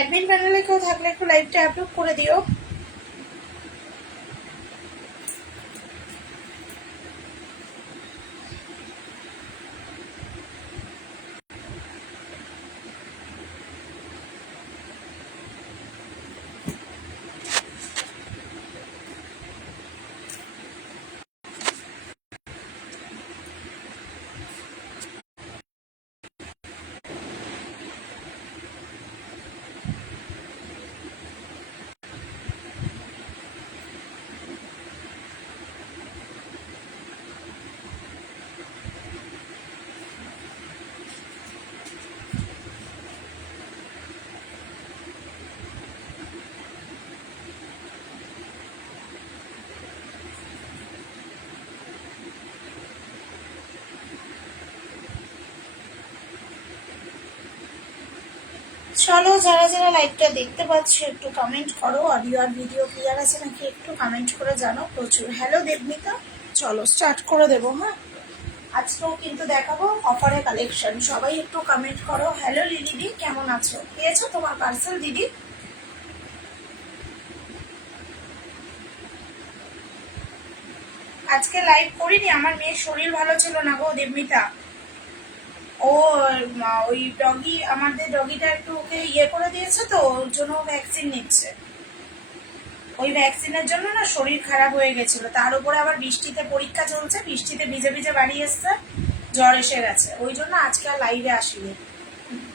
Admin প্যানেলে কেউ থাকলে একটু লাইভটা অ্যাপ্রুভ করে দিও। চলো, যারা যারা লাইভটা দেখতে পাচ্ছ একটু কমেন্ট করো। অডিও আর ভিডিও ক্লিয়ার আছে নাকি একটু কমেন্ট করে জানো। প্রচুর হ্যালো দেবমিতা। চলো স্টার্ট করে দেবো। হ্যাঁ, আজকেও কিন্তু দেখাবো অফারে কালেকশন। সবাই একটু কমেন্ট করো। হ্যালো লিলিদি, কেমন আছো? পেয়েছো তোমার পার্সেল দিদি? আজকে লাইভ করিনি, আমার মেয়ের শরীর ভালো ছিল না গো দেবমিতা। ও ওই ডগি, আমাদের ডগিটা একটু ওকে ইয়ে করে দিয়েছে, তো ওর জন্য ভ্যাকসিন নিচ্ছে। ওই ভ্যাকসিনের জন্য না শরীর খারাপ হয়ে গেছিল, তার উপরে আবার বৃষ্টিতে পরীক্ষা চলছে, বৃষ্টিতে ভিজে ভিজে বাড়ি এসছে, জ্বর এসে গেছে। ওই জন্য আজকে আর লাইভে আসিনি।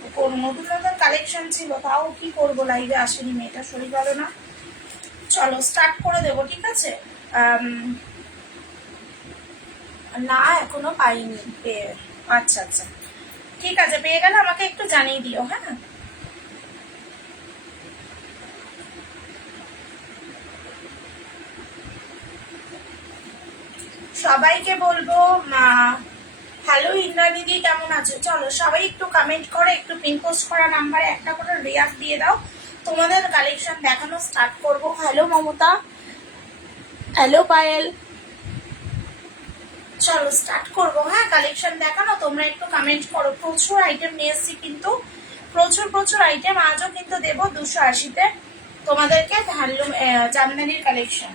নতুন নতুন কালেকশন ছিল, তাও কি করবো, লাইভে আসেনি, মেয়েটা শরীর ভালো না। চলো স্টার্ট করে দেবো, ঠিক আছে? না এখনো পাইনি পেয়ে। আচ্ছা আচ্ছা, ঠিক আছে, পেয়ে গেলে আমাকে একটু জানিয়ে দিও। হ্যাঁ, সবাইকে বলবো হ্যালো ইন্দ্রাণীদি, কেমন আছো? চলো সবাই একটু কমেন্ট করে, একটু পিন পোস্ট করা নাম্বারে একটা করে রিয়াক্ট দিয়ে দাও। তোমাদের কালেকশন দেখানো স্টার্ট করব। Hello Mamata, hello Payel. চলো স্টার্ট করবো। হ্যাঁ, কালেকশন দেখানো তোমরা একটু কমেন্ট করো। প্রচুর আইটেম নিয়ে এসেছি কিন্তু, প্রচুর প্রচুর আইটেম। আজও কিন্তু দেবো 280-তে তোমাদেরকে হ্যান্ডলুম জামদানির কালেকশন।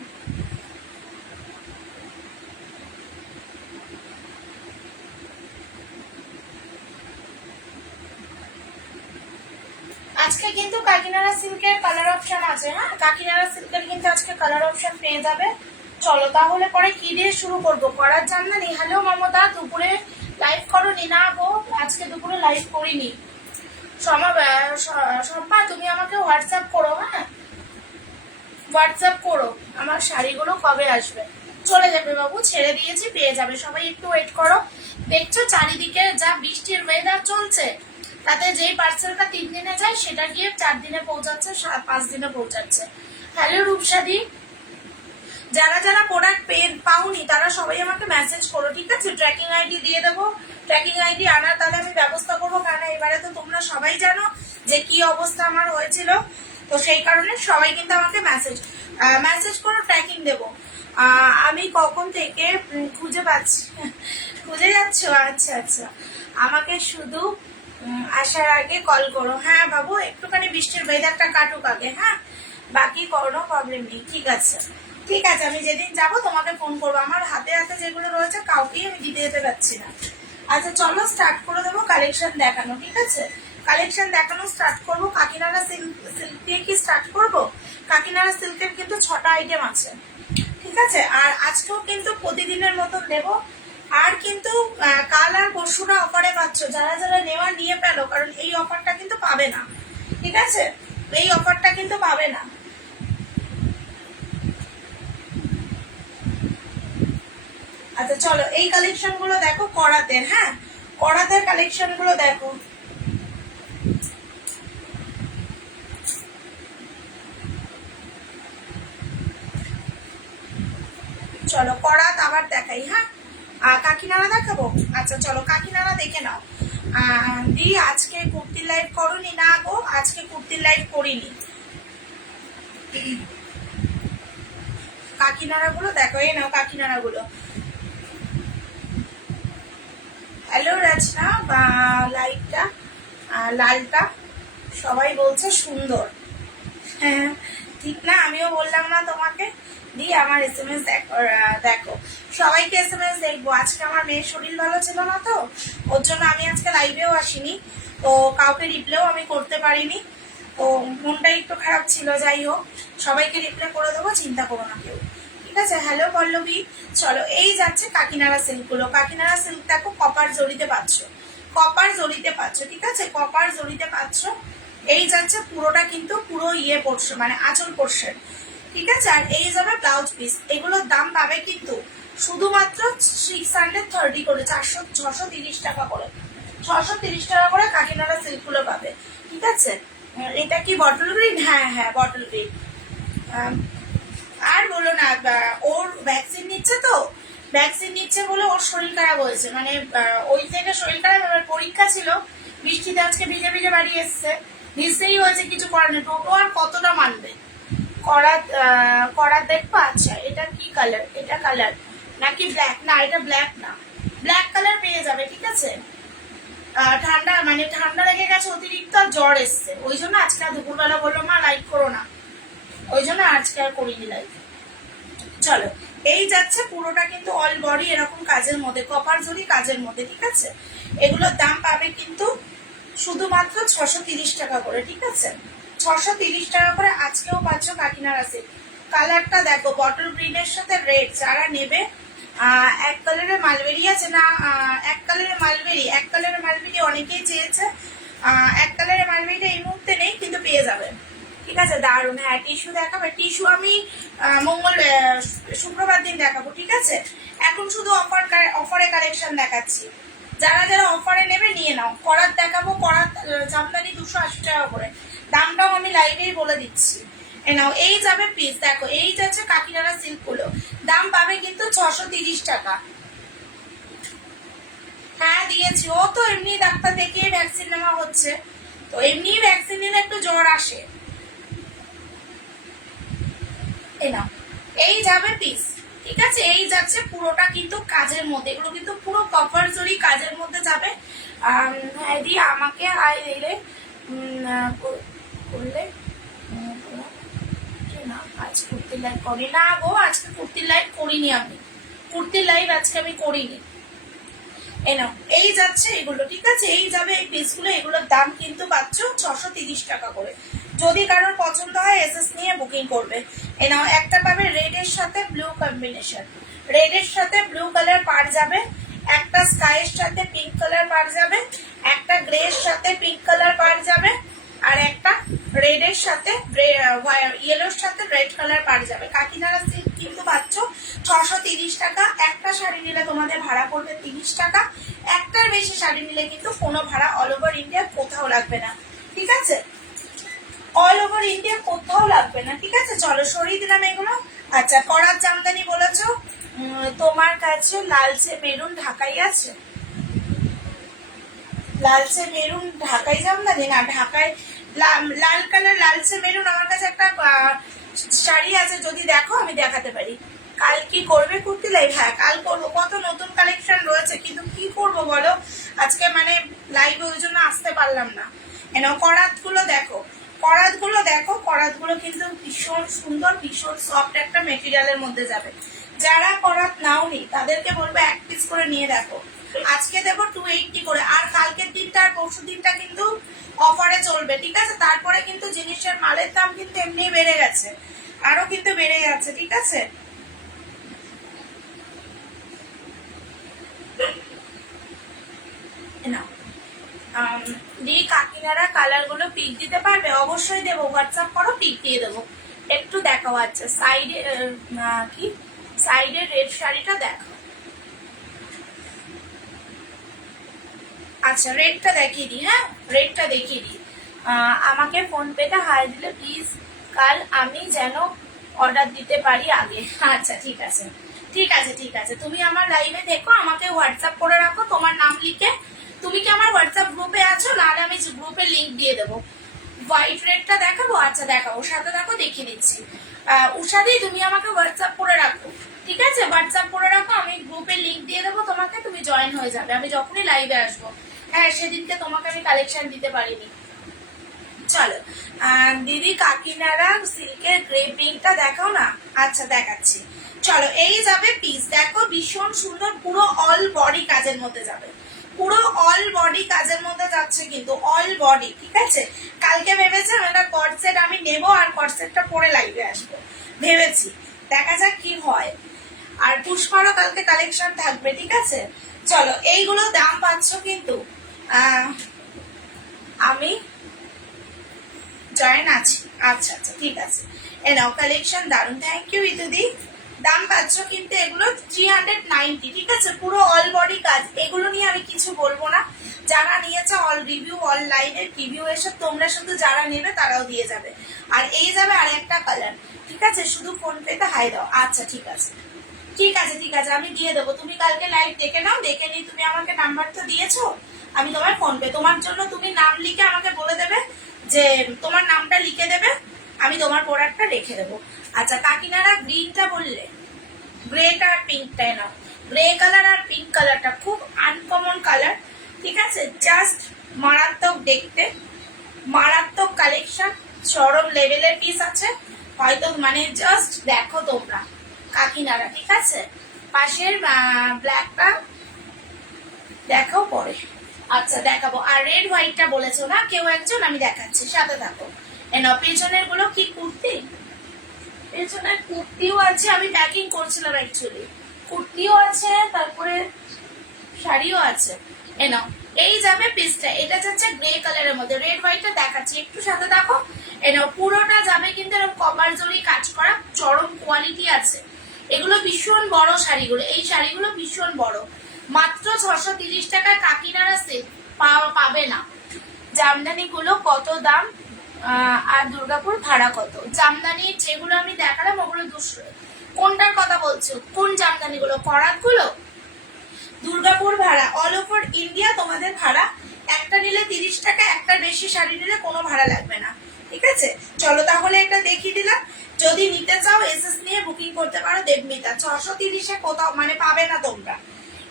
আজকে কিন্তু কাকিনাড়া সিল্কের কালার অপশন আছে। হ্যাঁ, কাকিনাড়া সিল্কের কিন্তু আজকে কালার অপশন পেয়ে যাবে। চলো তাহলে পরে কি দিয়ে শুরু করবো? করার জানলানি। হ্যালো মমতা, দুপুরে লাইভ করোনি? না গো, আজকে দুপুরে লাইভ করিনি। সম্পা তুমি আমাকে হোয়াটসঅ্যাপ করো। হ্যাঁ, হোয়াটসঅ্যাপ করো। আমার শাড়িগুলো কবে আসবে? চলে যাবে বাবু, ছেড়ে দিয়েছি, পেয়ে যাবে। সবাই একটু ওয়েট করো। দেখছো চারিদিকে যা বৃষ্টির ওয়েদার চলছে, তাতে যেই পার্সেলটা 3 দিনে যায় সেটা গিয়ে 4 দিনে পৌঁছাচ্ছে, 5 দিনে পৌঁছাচ্ছে। হ্যালো রূপসাদি, যারা যারা প্রোডাক্ট পাওনি তারা সবাই আমাকে মেসেজ করো, ঠিক আছে? ট্র্যাকিং আইডি দিয়ে দেবো। ট্র্যাকিং আইডি আনার তাহলে আমি ব্যবস্থা করবো, কারণ এবারে তো তোমরা সবাই জানো যে কি অবস্থা আমার হয়েছিল। তো সেই কারণে সবাই কিন্তু আমাকে মেসেজ করো, ট্র্যাকিং দেবো। আমি কখন থেকে খুঁজে পাচ্ছি, খুঁজে যাচ্ছ? আচ্ছা আচ্ছা, আমাকে শুধু আসার আগে কল করো। হ্যাঁ বাবু, একটুখানি বৃষ্টির ওয়েদারটা কাটুক আগে। হ্যাঁ, বাকি কোনো প্রবলেম নেই, ঠিক আছে? ঠিক আছে, আমি যেদিন যাব তোমাকে ফোন করবো। আমার হাতে হাতে যেগুলো রয়েছে কাউকেই আমি দিতে যেতে পারছি না। আচ্ছা চলো স্টার্ট করে দেবো কালেকশন দেখানো, ঠিক আছে? কালেকশন দেখানো স্টার্ট করবো। কাকিনাড়া সিল্ক দিয়ে কি স্টার্ট করবো? কাকিনাড়া সিল্কের কিন্তু 6টা আইটেম আছে, ঠিক আছে? আর আজকেও কিন্তু প্রতিদিনের মতন দেবো। আর কিন্তু কাল আর পরশুরা অফারে পাচ্ছ, যারা যারা নেওয়া নিয়ে পেলো, কারণ এই অফারটা কিন্তু পাবে না, ঠিক আছে? এই অফারটা কিন্তু পাবে না। আচ্ছা চলো, এই কালেকশন গুলো দেখো করাতের। হ্যাঁ, করাতের কালেকশন গুলো দেখো। চলো করাত আবার দেখাই। হ্যাঁ, কাকিনাড়া দেখাবো। আচ্ছা চলো কাকিনাড়া দেখে নাও। দি আজকে কুর্তির লাইভ করোনি? না গো, আজকে কুর্তির লাইভ করিনি। কাকিনাড়া গুলো দেখো, এই নাও কাকিনাড়া গুলো। হ্যালো রচনা, বা লাইটটা লালটা সবাই বলছে সুন্দর। হ্যাঁ ঠিক না, আমিও বললাম না তোমাকে? দি আমার SMS দেখো, সবাইকে SMS দেখবো। আজকে আমার মেয়ের শরীর ভালো ছিল না, তো ওর জন্য আমি আজকে লাইভেও আসিনি, তো কাউকে রিপ্লেও আমি করতে পারিনি, তো মনটা একটু খারাপ ছিল। যাই হোক, সবাইকে রিপ্লে করে দেবো, চিন্তা করো না কেউ, ঠিক আছে? হ্যালো পল্লবী, চলো এই যাচ্ছে কাকিনাড়া সিল্কগুলো। কাকিনাড়া সিল্ক দেখো, কপার জড়িতে পাচ্ছ, কপার জড়িতে পাচ্ছ, ঠিক আছে? কপার জড়িতে পাচ্ছ। এই যাচ্ছে পুরোটা কিন্তু পুরো ইয়ে পড়ছে, মানে আঁচল পোর্শন, ঠিক আছে? আর এই যাবে ব্লাউজ পিস। এগুলোর দাম পাবে কিন্তু শুধুমাত্র 630 করে, 630 টাকা করে, 630 টাকা করে কাকিনাড়া সিল্কগুলো পাবে, ঠিক আছে? এটা কি বটল গ্রিন? হ্যাঁ হ্যাঁ বটল গ্রিন। আর বলো না, ওর ভ্যাকসিন নিচ্ছে, তো ভ্যাকসিন নিচ্ছে বলে ওর শরীর খারাপ হয়েছে, মানে ওই থেকে শরীর খারাপ। এবার পরীক্ষা ছিল, বৃষ্টিতে আজকে ভিজে ভিজে বাড়ি এসছে, ভিজতেই হয়েছে, কিছু করার নেই। টোটো আর কতটা মানবে? করা দেখবো। আচ্ছা এটা কি কালার? এটা কালার নাকি ব্ল্যাক? না এটা ব্ল্যাক না, ব্ল্যাক কালার পেয়ে যাবে, ঠিক আছে? ঠান্ডা, মানে ঠান্ডা লেগে গেছে অতিরিক্ত, আর জ্বর এসছে, ওই জন্য আজকে দুপুরবেলা বললো মা লাইভ করো না, ওই জন্য আজকে আর করিনি লাইভ। চলো এই যাচ্ছে পুরোটা কিন্তু অল বডি এরকম কাজের মধ্যে, কপার জড়ি কাজের মধ্যে, ঠিক আছে? এগুলোর দাম পাবে কিন্তু শুধুমাত্র 630 টাকা করে, ঠিক আছে? 630 টাকা করে আজকেও পাচ্ছ কাকিনাড়া সিল্ক। কালারটা দেখো, বটল গ্রিনের সাথে রেড, যারা নেবে এক কালারের মালবেরি আছে না, এক কালারের মালবেরি, এক কালারের মালবেরি অনেকেই চেয়েছে, এক কালারের মালবেরিটা এই মুহূর্তে নেই, কিন্তু পেয়ে যাবে, ঠিক আছে? দারুন। হ্যাঁ টিস্যু দেখাবে, টিস্যু আমি শুক্রবার দিন দেখাবো, ঠিক আছে? এখন শুধু অফারে কালেকশন দেখাচ্ছি, যারা যারা অফারে নেবে নিয়ে নাও। করাত দেখাবো, করাত জামদানি 280 টাকা করে, দামটাও আমি লাইভেই বলে দিচ্ছি। এ নাও, এই যাবে পিস, দেখো এই যাচ্ছে কাকিনাড়া সিল্ক গুলো, দাম পাবে কিন্তু 630 টাকা। হ্যাঁ দিয়েছি, ও তো এমনি ডাক্তার দেখিয়ে ভ্যাকসিন নেওয়া হচ্ছে, তো এমনি ভ্যাকসিন নিলে একটু জ্বর আসে। এই যাবে পিস, ঠিক আছে? এই যাচ্ছে পুরোটা কিন্তু কাজের মধ্যে, এগুলো কিন্তু পুরো কভার জড়ি কাজের মধ্যে যাবে। হ্যাঁ দি আমাকে আই দিলে করলে না, আজ কুর্তির লাইভ করি না গো, আজকে কুর্তির লাইভ করিনি আমি, কুর্তির লাইভ আজকে আমি করিনি। এই যাচ্ছে এগুলো, ঠিক আছে? এই যাবে এই পিসগুলো, এগুলোর দাম কিন্তু পাচ্ছ 630 টাকা করে। যদি কারোর পছন্দ হয় এসএস নিয়ে বুকিং করবে। একটা পাবে রেড এর সাথে ব্লু কম্বিনেশন, রেড এর সাথে ব্লু কালার পার যাবে, একটা স্কাই এর সাথে পিঙ্ক কালার পার যাবে, একটা গ্রে এর সাথে পিঙ্ক কালার পার যাবে, আর একটা রেড এর সাথে ইয়েলোর সাথে রেড কালার পার যাবে। কাকিনাড়া সিল্ক কিন্তু পাচ্ছ 630 টাকা। একটা শাড়ি নিলে তোমাদের ভাড়া পড়বে 30 টাকা, একটার বেশি শাড়ি নিলে কিন্তু কোনো ভাড়া অল ওভার ইন্ডিয়া কোথাও লাগবে না, ঠিক আছে? অল ওভার ইন্ডিয়া কোথাও লাগবে না, ঠিক আছে? চলো সরিয়ে দিলাম এগুলো। আচ্ছা করাত জামদানি বলেছো, তোমার কাছে লালচে মেরুন ঢাকাই আছে? লালচে মেরুন ঢাকাই জামদানি না, ঢাকায় লাল কালার লালচে মেরুন আমার কাছে একটা শাড়ি আছে, যদি দেখো আমি দেখাতে পারি। কাল কি করবে কুর্তি লাইভ? হ্যাঁ কাল করবো, কত নতুন কালেকশন রয়েছে, কিন্তু কি করব বলো, আজকে মানে লাইভে ওই জন্য আসতে পারলাম না। করাত গুলো দেখো, করাত গুলো দেখো, করাত গুলো কিন্তু ভীষণ সুন্দর, ভীষণ সফট একটা মেটেরিয়ালের মধ্যে যাবে। যারা করাত নাওনি তাদেরকে বলবো এক পিস করে নিয়ে দেখো, আজকে দেবো 280 করে, আর কালকের দিনটা আর পরশু দিনটা কিন্তু অফারে চলবে, ঠিক আছে? তারপরে কিন্তু জিনিসের মালের দাম কিন্তু এমনি বেড়ে গেছে, আরো কিন্তু বেড়ে যাচ্ছে, ঠিক আছে? দিয়ে কাকিনারা কালার গুলো পিক দিতে পারবে? অবশ্যই দেবো, হোয়াটসঅ্যাপ করো, পিক দিয়ে দেবো। একটু দেখাও, আচ্ছা সাইডে কি সাইডের রেড শাড়িটা দেখো, আচ্ছা রেডটা দেখিয়ে দিই, হ্যাঁ রেডটা দেখিয়ে দিই। আমাকে ফোন পেটা হাই দিলে প্লিজ, কাল আমি যেন অর্ডার দিতে পারি আগে। আচ্ছা ঠিক আছে, ঠিক আছে, ঠিক আছে, তুমি আমার লাইভে দেখো, আমাকে হোয়াটসঅ্যাপ করে রাখো তোমার নাম লিখে। তুমি কি আমার হোয়াটসঅ্যাপ গ্রুপে আছো? নাহলে আমি গ্রুপের লিঙ্ক দিয়ে দেবো। হোয়াইট রেডটা দেখাবো? আচ্ছা দেখাবো, সাথে দেখো দেখিয়ে দিচ্ছি। উষাদি তুমি আমাকে হোয়াটসঅ্যাপ করে রাখো, ঠিক আছে? হোয়াটসঅ্যাপ করে রাখো, আমি গ্রুপের লিঙ্ক দিয়ে দেবো তোমাকে, তুমি জয়েন হয়ে যাবে আমি যখনই লাইভে আসবো। হ্যাঁ সেদিনকে তোমাকে আমি কালেকশন দিতে পারিনি। চলো দিদি কাকিনারা সিল্কের গ্রে প্রিন্টটা দেখাও না। আচ্ছা দেখাচ্ছি, চলো। এই যাবে পিস, দেখো ভীষণ সুন্দর, পুরো অল বডি কাজের মধ্যে যাবে, পুরো অল বডি কাজের মধ্যে যাচ্ছে, কিন্তু অল বডি। ঠিক আছে, কালকে ভেবেছিলাম এটা কর্ডসেট আমি নেবো আর কর্ডসেটটা পরে লাইভে আসবো ভেবেছি, দেখা যাক কি হয়। আর পুষ্পারও কালকে কালেকশন থাকবে। ঠিক আছে, চলো। এইগুলো দাম পাচ্ছ কিন্তু আমি জয়েন আছি। আচ্ছা আচ্ছা ঠিক আছে, এ নাও কালেকশন দারুন, থ্যাংক ইউ ইতুদি। দাম পাচ্ছ কিন্তু এগুলো 390। ঠিক আছে, পুরো অল বডি কাজ। এগুলো নিয়ে আমি কিছু বলবো না, যারা নিয়েছে অল রিভিউ, অল লাইনের রিভিউ এসব তোমরা শুধু যারা নেবে তারাও দিয়ে যাবে। আর এই যাবে আর একটা কালার। ঠিক আছে, শুধু ফোন পেতে হাই দাও। আচ্ছা ঠিক আছে ঠিক আছে ঠিক আছে, আমি দিয়ে দেবো। তুমি কালকে লাইভ দেখে নাও, দেখে নিই। তুমি আমাকে নাম্বার তো দিয়েছো, আমি তোমার ফোন পে, তোমার জন্য তুমি নাম লিখে আমাকে বলে দেবে, যে তোমার নামটা লিখে দেবে, আমি তোমার প্রোডাক্টটা রেখে দেবো। আচ্ছা, কাকিনারা গ্রিনটা বললে, গ্রেটা আর পিঙ্কটাই নাও। গ্রে কালার আর পিঙ্ক কালারটা খুব আনকমন কালার। ঠিক আছে, জাস্ট মারাত্মক দেখতে, মারাত্মক কালেকশন, চরম লেভেলের পিস আছে হয়তো, মানে জাস্ট দেখো তোমরা কাকিনারা। ঠিক আছে, পাশের ব্ল্যাকটা দেখো পরে। আচ্ছা দেখাবো। আর রেড হোয়াইটটা বলেছো না কেউ একজন, আমি দেখাচ্ছি, সাথে থাকো। এনাও পেছনের গুলো কি কুর্তি, পেছনের কুর্তিও আছে, আমি প্যাকিং করছিলাম অ্যাকচুয়ালি, কুর্তিও আছে, তারপরে শাড়িও আছে। এনাও এই যাবে পিসটা, এটা যাচ্ছে গ্রে কালারের মধ্যে, রেড হোয়াইটটা দেখাচ্ছি, একটু সাথে দেখো। এনাও পুরোটা যাবে কিন্তু এরকম কপার জরি কাজ করা, চরম কোয়ালিটি আছে। এগুলো ভীষণ বড় শাড়িগুলো, এই শাড়িগুলো ভীষণ বড়। মাত্র 630 টাকায় কাকিনারা সেল পাবে না। জামদানি গুলো কত দাম আর দুর্গাপুর ভাড়া কত? জামদানির যেগুলো আমি দেখালাম ওগুলো 200। কোনটার কথা বলছো, কোন জামদানি গুলো? করাত গুলো? দুর্গাপুর ভাড়া অল ওভার ইন্ডিয়া তোমাদের ভাড়া, একটা নিলে 30 টাকা, একটার বেশি শাড়ি নিলে কোনো ভাড়া লাগবে না। ঠিক আছে, চলো তাহলে এটা দেখিয়ে দিলাম। যদি নিতে চাও এসএস নিয়ে বুকিং করতে পারো। দেবমিতা 630-এ কোথাও মানে পাবে না তোমরা,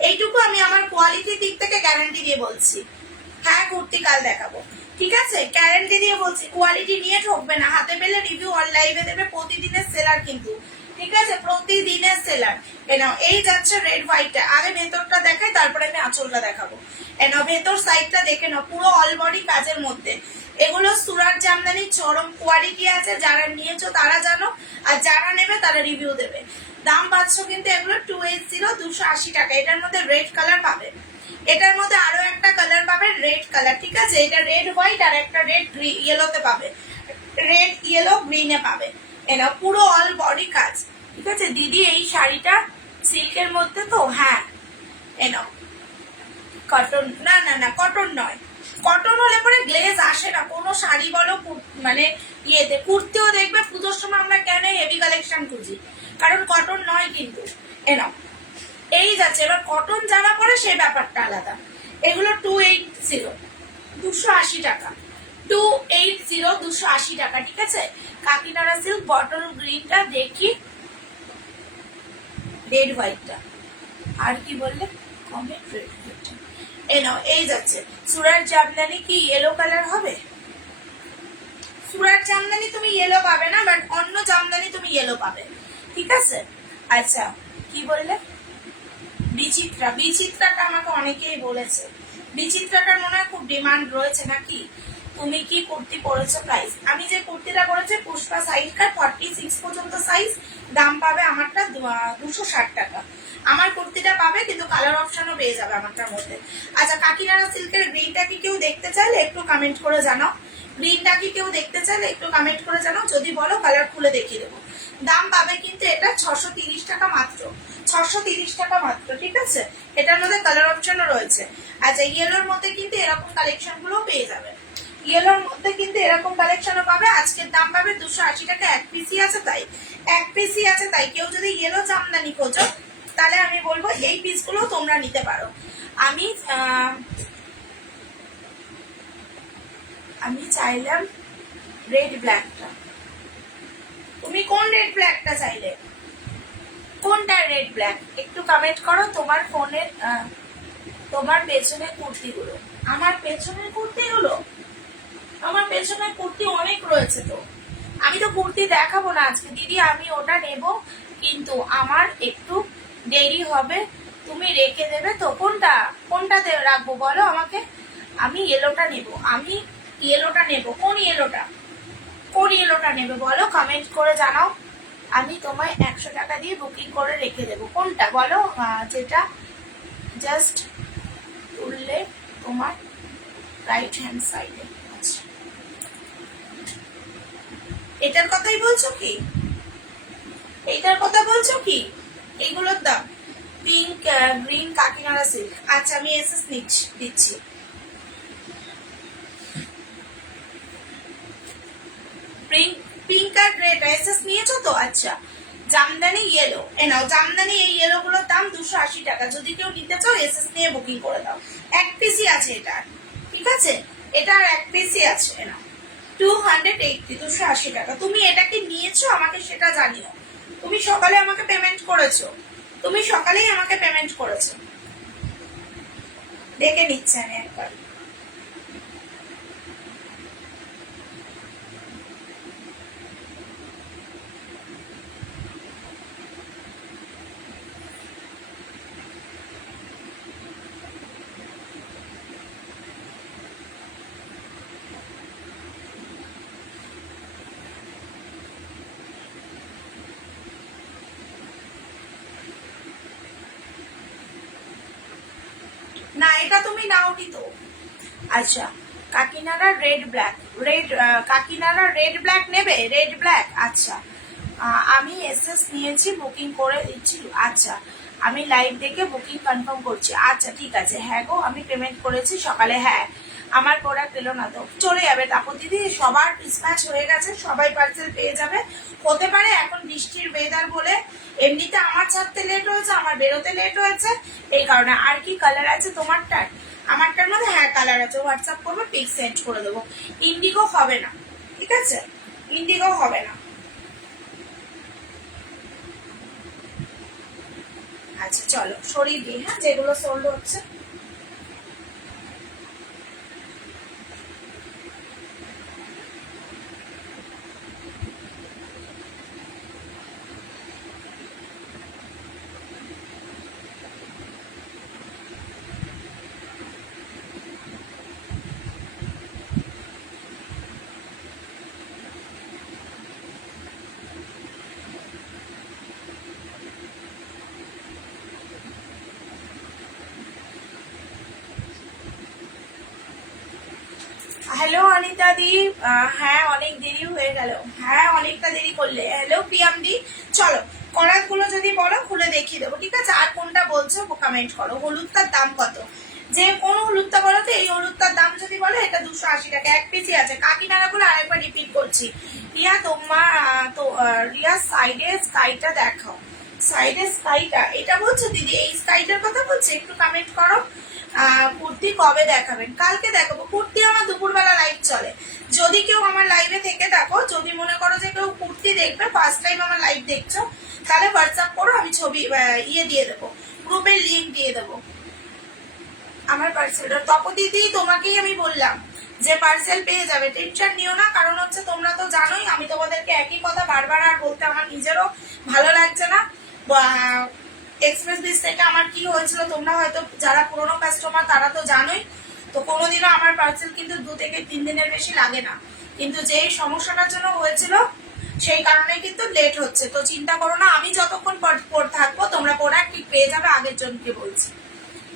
এইটুকু আমি আমার কোয়ালিটির দিক থেকে গ্যারান্টি দিয়ে বলছি। হ্যাঁ কুর্তি কাল দেখাবো, ঠিক আছে, গ্যারান্টি দিয়ে বলছি, কোয়ালিটি নিয়ে ঠকবে না। হাতে পেলে রিভিউ অন লাইভে দেবে, প্রতিদিনের সেলার কিন্তু। ঠিক আছে, প্রতিদিনের সেলার। এনাও এই যাচ্ছে রেড হোয়াইটটা, আগে ভেতরটা দেখাই, তারপরে আমি আঁচলটা দেখাবো। এনাও ভেতর সাইডটা দেখে নাও, পুরো অল বডি কাজের মধ্যে। এগুলো সুরাট জামদানি, চরম কোয়ালিটি আছে, যারা নিয়েছো তারা জানো, আর যারা নেবে তারা রিভিউ দেবে। দাম পাচ্ছ কিন্তু এগুলো 280, 280 টাকা। এটার মধ্যে রেড কালার পাবে, এটার মধ্যে আরো একটা কালার পাবে রেড কালার। ঠিক আছে, এটা রেড হোয়াইট আর একটা রেড ইয়েলোতে পাবে, রেড ইয়েলো গ্রিনে পাবে। এনা পুরো অল বডি কাজ। ঠিক আছে দিদি, এই শাড়িটা সিল্কের মধ্যে তো? হ্যাঁ, এনাও কটন। না না না, কটন নয়, কটন হলে পরে গ্লেজ আসে না কোনো শাড়ি বলো, মানে ইয়েতে কুর্তিও দেখবে পুজোর সময় আমরা কেন হেভি কালেকশন খুঁজি, কারণ কটন নয় কিন্তু। এনাও এই যাচ্ছে, এবার কটন যারা পরে সেই ব্যাপারটা আলাদা। এগুলো 280, 280 টাকা, 280, 280 টাকা। ঠিক আছে, কাকিনাড়া সিল্ক বটল গ্রিনটা দেখি, রেড হোয়াইটটা, আর কি বললে কমেন্ট, রেড হোয়াইটটা। এই যাচ্ছে সুরাট জামদানি, কি ইয়েলো কালার হবে? সুরাট জামদানি তুমি ইয়েলো পাবে না, বাট অন্য জামদানি তুমি ইয়েলো পাবে। ঠিক আছে, আচ্ছা কি বললে? বিচিত্রা, বিচিত্রাটা আমাকে অনেকেই বলেছে, বিচিত্রাটার মনে হয় খুব ডিমান্ড রয়েছে নাকি? তুমি কি কুর্তি পরেছো? প্রাইস, আমি যে কুর্তিটা পরেছি পুষ্পা সাইজটা 46 পর্যন্ত সাইজ, দাম পাবে আমারটা 260 টাকা। আমার কুর্তিটা পাবে, কিন্তু কালার অপশনও পেয়ে যাবে আমারটার মধ্যে। আচ্ছা, কাকিনাড়া সিল্কের গ্রিনটা কি কেউ দেখতে চাইলে একটু কমেন্ট করে জানাও, গ্রিনটা কি কেউ দেখতে চাইলে একটু কমেন্ট করে জানাও, যদি বলো কালার খুলে দেখিয়ে দেবো। দাম পাবে কিন্তু এটা 630 টাকা মাত্র, 630 টাকা মাত্র। ঠিক আছে, এটার মধ্যে কালার অপশনও রয়েছে। আচ্ছা, ইয়েলোর মধ্যে কিন্তু এরকম কালেকশন গুলো পেয়ে যাবে, ইয়েলোর মধ্যে কিন্তু এরকম কালেকশনও পাবে। আজকের দাম পাবে 280 টাকা, এক পিসি আছে তাই, এক পিসি আছে তাই। কেউ যদি ইয়েলো জামদানি খোঁজো তাহলে আমি বলবো এই পিসগুলো তোমরা নিতে পারো। আমি চাইলাম রেড ব্ল্যাকটা, তুমি কোন রেড ব্ল্যাকটা চাইলে? কোনটা রেড ব্ল্যাক একটু কমেন্ট করো। তোমার ফোনের তোমার পেছনের কুর্তিগুলো, আমার পেছনের কুর্তিগুলো আমার পেছনে কুর্তি অনেক রয়েছে তো, আমি তো কুর্তি দেখাবো না আজকে দিদি, আমি ওটা নেব, কিন্তু আমার একটু দেরি হবে, তুমি রেখে দেবে তো? কোনটা কোনটা রাখবো বলো আমাকে? আমি ইয়েলোটা নেব, আমি ইয়েলোটা নেব। কোন ইয়েলোটা, কোন ইয়েলোটা নেবে বলো, কমেন্ট করে জানাও। আমি তোমায় 100 টাকা দিয়ে বুকিং করে রেখে দেবো। কোনটা বলো, যেটা জাস্ট তুললে তোমার রাইট হ্যান্ড সাইডে। আচ্ছা, এটার কথাই বলছো কি? এইটার কথা বলছো কি? এইগুলোর দাম পিঙ্ক গ্রিন কাকিনাড়া সিল্ক। আচ্ছা, আমি এসএস দিচ্ছি। পিঙ্ক আর রেড এসএস নিয়েছো তো? আচ্ছা, জামদানি ইয়েলো এ নাও, জামদানি এই ইয়েলো গুলোর দাম 280 টাকা। যদি কেউ নিতে চাও এসএস নিয়ে বুকিং করে দাও। এক পিসই আছে এটা, ঠিক আছে? এটা আর এক পিসই আছে, এ নাও 280, 280 টাকা। তুমি এটা কি নিয়েছো আমাকে সেটা জানিও। তুমি সকালে আমাকে পেমেন্ট করেছো, তুমি সকালেই আমাকে পেমেন্ট করেছো। দেখে নিচ্ছে আমি একবার। না, এটা তুমি নাওনি তো। আচ্ছা, Kakinara red black, Kakinara red black নেবে? রেড ব্ল্যাক, আচ্ছা। আমি এসএস নিয়েছি, বুকিং করে দিচ্ছি। আচ্ছা, আমি লাইভ দেখে বুকিং কনফার্ম করছি। আচ্ছা ঠিক আছে, হ্যাঁ গো, আমি পেমেন্ট করেছি সকালে। হ্যাঁ, আমার প্রোডাক্ট এলো না তো, চলে যাবে। তারপর দিদি সবার ডিসপ্যাচ হয়ে গেছে, সবাই পার্সেল পেয়ে যাবে। হতে পারে এখন বৃষ্টির ওয়েদার বলে, এমনিতে আমার ছাড়তে লেট হয়েছে, আমার বেরোতে লেট হয়েছে, এই কারণে। আর কি কালার আছে তোমারটার? আমারটার মধ্যে হ্যাঁ কালার আছে, হোয়াটসঅ্যাপ করবো, পিক সেন্ড করে দেবো। ইন্ডিগো হবে না, ঠিক আছে? ইন্ডিগো হবে না। আচ্ছা চলো সরিয়ে দিই, হ্যাঁ, যেগুলো সোল্ড হচ্ছে। হ্যালো অনিতা দি, হ্যাঁ অনেক দেরি হয়ে গেল, হ্যাঁ অনেকটা দেরি করলে। হ্যালো প্রিয়াম দি, চলো করাত গুলো যদি বলো খুলে দেখিয়ে দেবো, ঠিক আছে? আর কোনটা বলছো কমেন্ট করো। হলুদটার দাম কত? যে কোন হলুদটা বলো তো? এই হলুদটার দাম যদি বলো, এটা 280 টাকা, এক পিসি আছে। কাকিনাড়া গুলো আরেকবার রিপিট করছি। রিয়া তোমার তো রিয়া সাইডে স্কাইটা দেখাও, সাইডে স্কাইটা এটা বলছো দিদি? এই স্কাইটার কথা বলছে? একটু কমেন্ট করো। কুর্তি কবে দেখাবেন? কালকে দেখাবো। কুর্তি আমার দুপুরবেলা লাইভ চলে। যদি কেউ আমার লাইভে থেকে থাকো, যদি মনে করো যে কেউ কুর্তি দেখবে, ফার্স্ট টাইম আমার লাইভ দেখছো, তাহলে হোয়াটসঅ্যাপ করো, আমি ছবি ইয়ে দিয়ে দেবো, গ্রুপের লিঙ্ক দিয়ে দেবো আমার পার্সেলটা। তপদিদি তোমাকেই আমি বললাম যে পার্সেল পেয়ে যাবে, টেনশন নিও না। কারণ হচ্ছে তোমরা তো জানোই, আমি তোমাদেরকে একই কথা বারবার আর বলতে আমার নিজেরও ভালো লাগছে না। এক্সপ্রেস বিচ থেকে আমার কি হয়েছিল, তোমরা হয়তো যারা পুরোনো কাস্টমার তারা তো জানোই। তো কোনোদিনও আমার পার্সেল কিন্তু 2 থেকে 3 দিনের বেশি লাগে না, কিন্তু যেই সমস্যাটার জন্য হয়েছিল সেই কারণে কিন্তু লেট হচ্ছে। তো চিন্তা করো না, আমি যতক্ষণ থাকবো তোমরা প্রোডাক্ট ঠিক পেয়ে যাবে, আগের জনকে বলছি,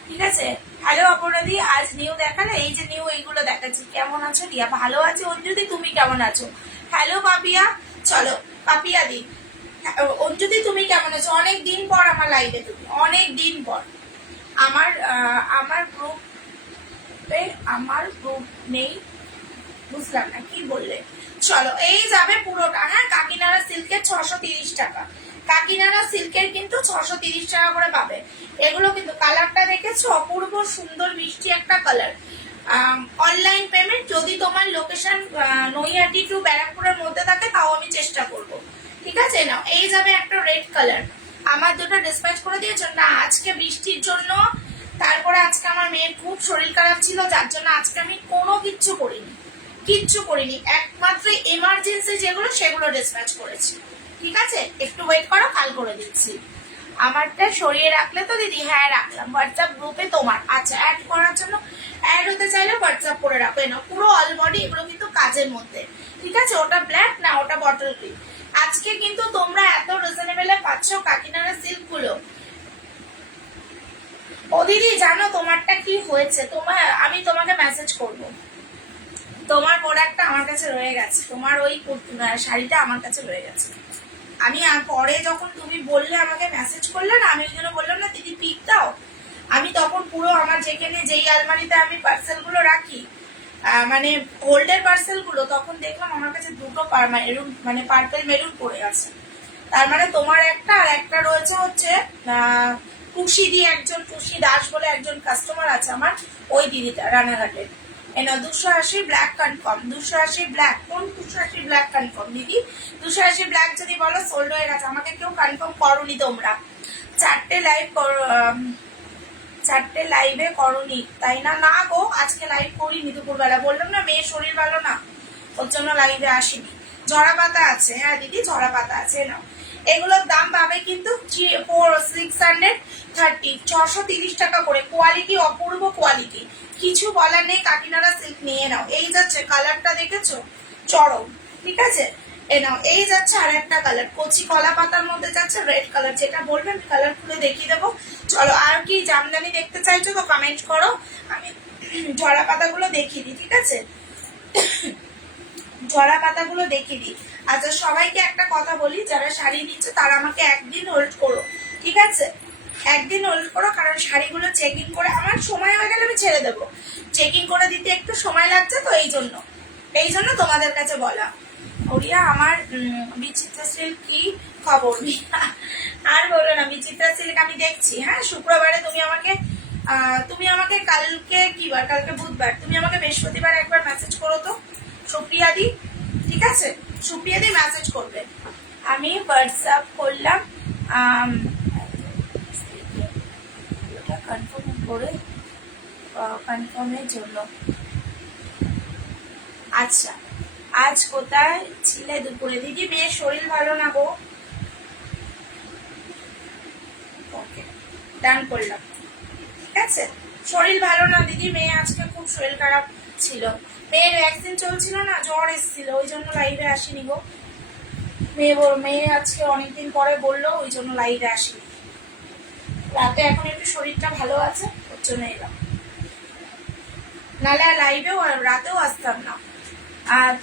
ঠিক আছে? হ্যালো অপরাধী, আজ নিউ দেখালে, এই যে নিউ এইগুলো দেখাচ্ছি। কেমন আছো রিয়া? ভালো আছি। অঞ্জুদি তুমি কেমন আছো? হ্যালো পাপিয়া, চলো পাপিয়া দি, অঞ্জুদি তুমি কেমন আছো? অনেক দিন পর আমার লাইভে, তুমি অনেক দিন পর। আমার আমার গ্রুপে, আমার গ্রুপ নেই, বুঝলাম না কি বললে। চলো এই যাবে পুরোটা, হ্যাঁ। কাকিনাড়া সিল্কের 630 টাকা, কাকিনাড়া সিল্কের কিন্তু 630 টাকা করে পাবে। এগুলো কিন্তু কালারটা দেখেছো, অপূর্ব সুন্দর মিষ্টি একটা কালার। অনলাইন পেমেন্ট, যদি তোমার লোকেশন নৈহাটি টু ব্যারাকপুরের মধ্যে থাকে তাও আমি চেষ্টা করব, ঠিক আছে? নাও এই যাবে একটা রেড কালার। আমার দুটো ডিসপ্যাচ করে দিয়েছো না? আজকে বৃষ্টির জন্য, তারপরে আজকে আমার মেয়ের খুব শরীর খারাপ ছিল, যার জন্য আজকে আমি কোনো কিচ্ছু করিনি, কিচ্ছু করিনি, একমাত্র এমার্জেন্সি যেগুলো সেগুলো ডিসপ্যাচ করেছি। ঠিক আছে, একটু ওয়েট করো, কাল করে দিচ্ছি। আমারটা সরিয়ে রাখলে তো দিদি? হ্যাঁ রাখলাম। হোয়াটসঅ্যাপ গ্রুপে তোমার, আচ্ছা অ্যাড করার জন্য অ্যাড হতে চাইলে হোয়াটসঅ্যাপ করে রাখো। না পুরো অল বডি, এগুলো কিন্তু কাজের মধ্যে। ঠিক আছে, ওটা ব্ল্যাক না, ওটা বটল গ্রিন। আজকে কিন্তু তোমরা এত রিজনেবলে পাচ্ছ কাকিনাড়া সিল্ক গুলো। ও দিদি জানো তোমারটা কি হয়েছে? আমি তোমাকে মেসেজ করব। তোমার প্রোডাক্টটা আমার কাছে রয়ে গেছে, তোমার ওই শাড়িটা আমার কাছে রয়ে গেছে। আমি পরে যখন তুমি বললে, আমাকে মেসেজ করলে না, আমি ওই জন্য বললাম না দিদি পিক দাও। আমি তখন পুরো আমার যেখানে যেই আলমারিতে আমি পার্সেল গুলো রাখি, মানে গোল্ডের পার্সেল গুলো, তখন দেখলাম আমার কাছে দুটো মেরুন, মানে পার্পেল মেরুন পড়ে আছে। তার মানে তোমার একটা আর একটা রয়েছে হচ্ছে টুসি দিয়ে, একজন টুসি দাস বলে একজন কাস্টমার আছে আমার, ওই দিদিটা রানাঘাটের। এনা 280 ব্ল্যাক কনফার্ম, 280 ব্ল্যাক। কোন 280 ব্ল্যাক কনফার্ম দিদি? 280 ব্ল্যাক যদি বলো সোল্ড হয়ে গেছে। আমাকে কেউ কনফার্ম করোনি তোমরা। 4টে লাইভে করোনি তাই না? না গো, আজকে লাইভ করিনি দুপুরবেলা, বললাম না মেয়ের শরীর ভালো না, ওর জন্য লাইভে আসিনি। ঝরা পাতা আছে, হ্যাঁ দিদি ঝরা পাতা আছে। নাও, এগুলোর দাম পাবে কিন্তু 630, 630 টাকা করে। কোয়ালিটি অপূর্ব কোয়ালিটি, কিছু বলার নেই। কাকিনাড়া সিল্ক নিয়ে নাও। এই যাচ্ছে কালারটা, দেখেছো? চরম। ঠিক আছে, এ নাও। এই যাচ্ছে আর একটা কালার, কচি কলা পাতার মধ্যে যাচ্ছে রেড কালার। যেটা বলবেন কালার খুলে দেখিয়ে দেবো। চলো, আর কি জামদানি দেখতে চাইছো তো কমেন্ট করো, আমি ঝরা পাতাগুলো দেখিয়ে দিই। ঠিক আছে, ঝরা পাতাগুলো দেখিয়ে দিই। আচ্ছা, সবাইকে একটা কথা বলি, যারা শাড়ি নিচ্ছে তারা আমাকে একদিন হোল্ড করো। ঠিক আছে, একদিন হোল্ড করো, কারণ শাড়িগুলো চেকিং করে, আমার সময় হয়ে গেলে আমি ছেড়ে দেবো। চেকিং করে দিতে একটু সময় লাগছে, তো এই জন্য তোমাদের কাছে বলা। ওরিয়া, আমার বিচিত্রা সিল্ক কি খবর? আর বলো না, বিচিত্রা সিল্ক আমি দেখছি। হ্যাঁ, শুক্রবারে তুমি আমাকে কালকে কি বার? কালকে বুধবার। তুমি আমাকে বৃহস্পতিবার একবার মেসেজ করো তো, সুপ্রিয়া দি। ঠিক আছে, সুপ্রিয়া দি মেসেজ করবে। আমি হোয়াটসঅ্যাপ করলাম কনফার্ম করে, কনফার্মের জন্য। আচ্ছা, আজ কোথায় ছিলে দুপুরে? দিদি মেয়ের শরীর ভালো না গো। ওকে, ডান করলাম। ঠিক আছে, শরীর ভালো না দিদি, মেয়ে আজকে খুব শরীর খারাপ ছিল। মেয়ের ভ্যাকসিন চলছিল না, জ্বর এসেছিল, ওই জন্য লাইভে আসিনি গো। মেয়ে আজকে অনেকদিন পরে বললো, ওই জন্য লাইভে আসিনি। রাতে এখন একটু শরীরটা ভালো আছে, ওর জন্য এলাম, নাহলে লাইভেও রাতেও আসতাম না।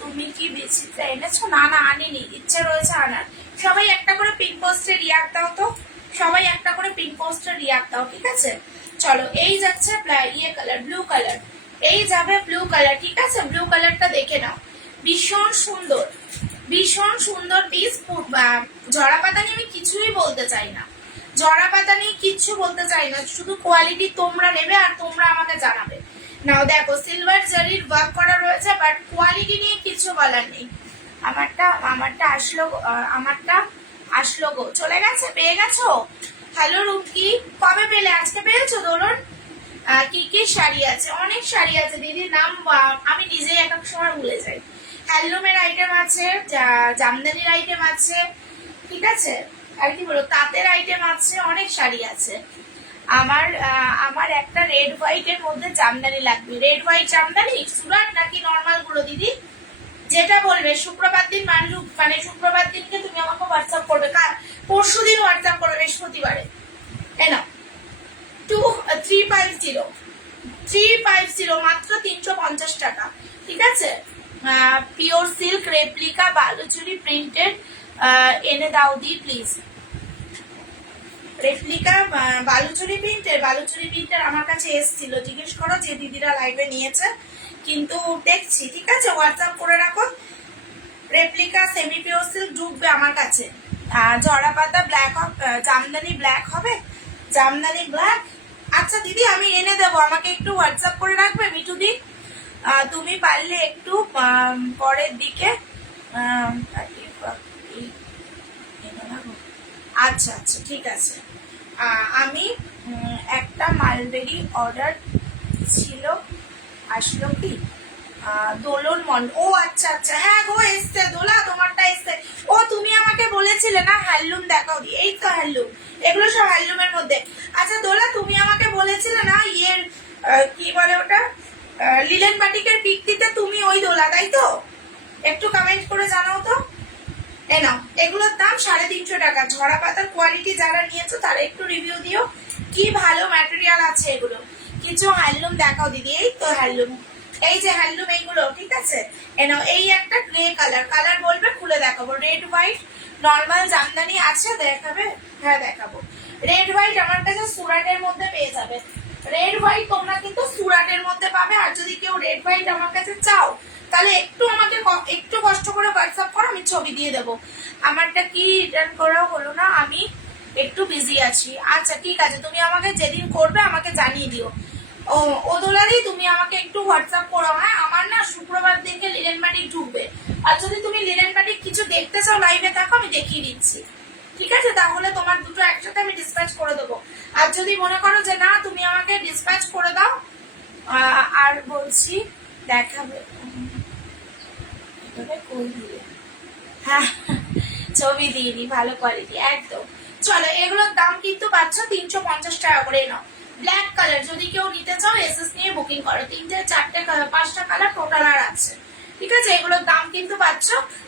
তুমি কি বিচিত্রা এনেছো? না না, আনিনি, ইচ্ছে রয়েছে আনার। সবাই একটা করে পিঙ্ক পোস্টে রিয়াক্ট দাও তো, সবাই একটা করে পিঙ্ক পোস্টে রিয়াক্ট দাও। ঠিক আছে, চলো। এই যাচ্ছে ইয়ে কালার, ব্লু কালার। এই যাবে ব্লু কালার। ঠিক আছে, ব্লু কালারটা দেখে নাও, ভীষণ সুন্দর, ভীষণ সুন্দর পিস। ঝরা পাতা নিয়ে আমি কিছুই বলতে চাই না, ঝরা পাতা নিয়ে কিচ্ছু বলতে চাই না, শুধু কোয়ালিটি তোমরা নেবে আর তোমরা আমাকে জানাবে। নাও দেখো, সিলভার জারির ওয়ার্ক করা রয়েছে, বাট কোয়ালিটি নিয়ে কিছু বলার নেই। আমারটা আসলো গো, চলে গেছে, পেয়ে গেছো? হ্যালো রুমকি, কবে পেলে? আজকে পেয়েছো? ধরুন, কি কি শাড়ি আছে? অনেক শাড়ি আছে দিদির নাম আমি নিজেই এক এক সময় ভুলে যাই। হ্যান্ডলুমের আইটেম আছে, জামদানির আইটেম আছে, ঠিক আছে, আর কি বলো, তাঁতের আইটেম আছে, অনেক শাড়ি আছে। আমার একটা রেড হোয়াইটের মধ্যে জামদানি লাগবে। রেড হোয়াইট জামদানি সুরাট নাকি নর্মাল গুলো দিদি? যেটা বলবে। শুক্রবার দিন মানে শুক্রবার দিনকে তুমি আমাকে হোয়াটসঅ্যাপ করবে, পরশু দিন হোয়াটসঅ্যাপ করবে, বৃহস্পতিবারে। এনা 350 মাত্র 350 টাকা। ঠিক আছে, pure silk replica Baluchari printed এনে দাও দি প্লিজ। রেপ্লিকা বালুচুরি প্রিন্টের আমার কাছে এসেছিল, জিজ্ঞেস করো যে দিদিরা লাইভে নিয়েছে, কিন্তু দেখছি। ঠিক আছে, হোয়াটসঅ্যাপ করে রাখো। রেপ্লিকা সেমি পিওর সিল্ক ঢুকবে আমার কাছে। ঝরা পাতা ব্ল্যাক, জামদানি ব্ল্যাক হবে, জামদানি ব্ল্যাক। আচ্ছা দিদি, আমি এনে দেবো, আমাকে একটু হোয়াটসঅ্যাপ করে রাখবে মিঠু দি। তুমি পারলে একটু পরের দিকে। আচ্ছা আচ্ছা, ঠিক আছে। আমি একটা মালবেরি অর্ডার ছিল, আসলো কি? দোলন ও আচ্ছা আচ্ছা, হ্যাঁ গো এসছে দোলা, তোমারটা এসছে। ও তুমি আমাকে বলেছিলে না হ্যান্ডলুম দেখাও দি, এই তো হ্যান্ডলুম, এগুলো সব হ্যান্ডলুমের মধ্যে। আচ্ছা দোলা তুমি আমাকে বলেছিলে না ইয়ের কি বলে ওটা, লিলেন বাটিকের পিক দিতে, তুমি ওই দোলা তাই তো? একটু কমেন্ট করে জানাও তো। এ নাও, এগুলোর দাম 350 টাকা। ঝরা পাতার কোয়ালিটি যারা নিয়েছো তারা একটু রিভিউ দিও, কি ভালো ম্যাটেরিয়াল আছে এগুলো। কিছু হ্যান্ডলুম দেখাও দিদি, এই তো হ্যান্ডলুম, এই যে হ্যান্ডলুম এইগুলো, ঠিক আছে। এ নাও, এই একটা গ্রে কালার, কালার বলবে খুলে দেখাবো। রেড হোয়াইট নর্মাল জামদানি আছে, দেখাবে? হ্যাঁ দেখাবো। রেড হোয়াইট আমার কাছে সুরাটের মধ্যে পেয়ে যাবে। রেড হোয়াইট তোমরা কিন্তু সুরাটের মধ্যে পাবে। আর যদি কেউ রেড হোয়াইট আমার কাছে চাও তাহলে একটু আমাকে একটু কষ্ট করে হোয়াটসঅ্যাপ করো, আমি ছবি দিয়ে দেবো। আমারটা কি রিটার্ন করা হলো না, আমি একটু বিজি আছি। আচ্ছা ঠিক আছে, তুমি আমাকে যেদিন করবে আমাকে জানিয়ে দিও। ও দোলারি তুমি আমাকে একটু হোয়াটসঅ্যাপ করো। হ্যাঁ আমার না শুক্রবার দিনকে লিলেন বাটিক ঢুকবে, আর যদি তুমি লিলেন বাটিক কিছু দেখতে চাও লাইভে দেখো, আমি দেখিয়ে দিচ্ছি, ঠিক আছে? তাহলে তোমার দুটো একসাথে আমি ডিসপ্যাচ করে দেবো। আর যদি মনে করো যে না তুমি আমাকে ডিসপ্যাচ করে দাও, আর বলছি দেখাবে, হ্যাঁ ছবি দিয়ে দিই, ভালো কোয়ালিটি একদম। চলো, এগুলোর দাম কিন্তু পাচ্ছ 350 টাকা করে। নাও ব্ল্যাক কালার, যদি কেউ নিতে চাও এসএস নিয়ে বুকিং করো। 3টে 4টে 5টা কালার টোটাল আর আছে, ঠিক আছে? এগুলোর দাম কিন্তু পাচ্ছ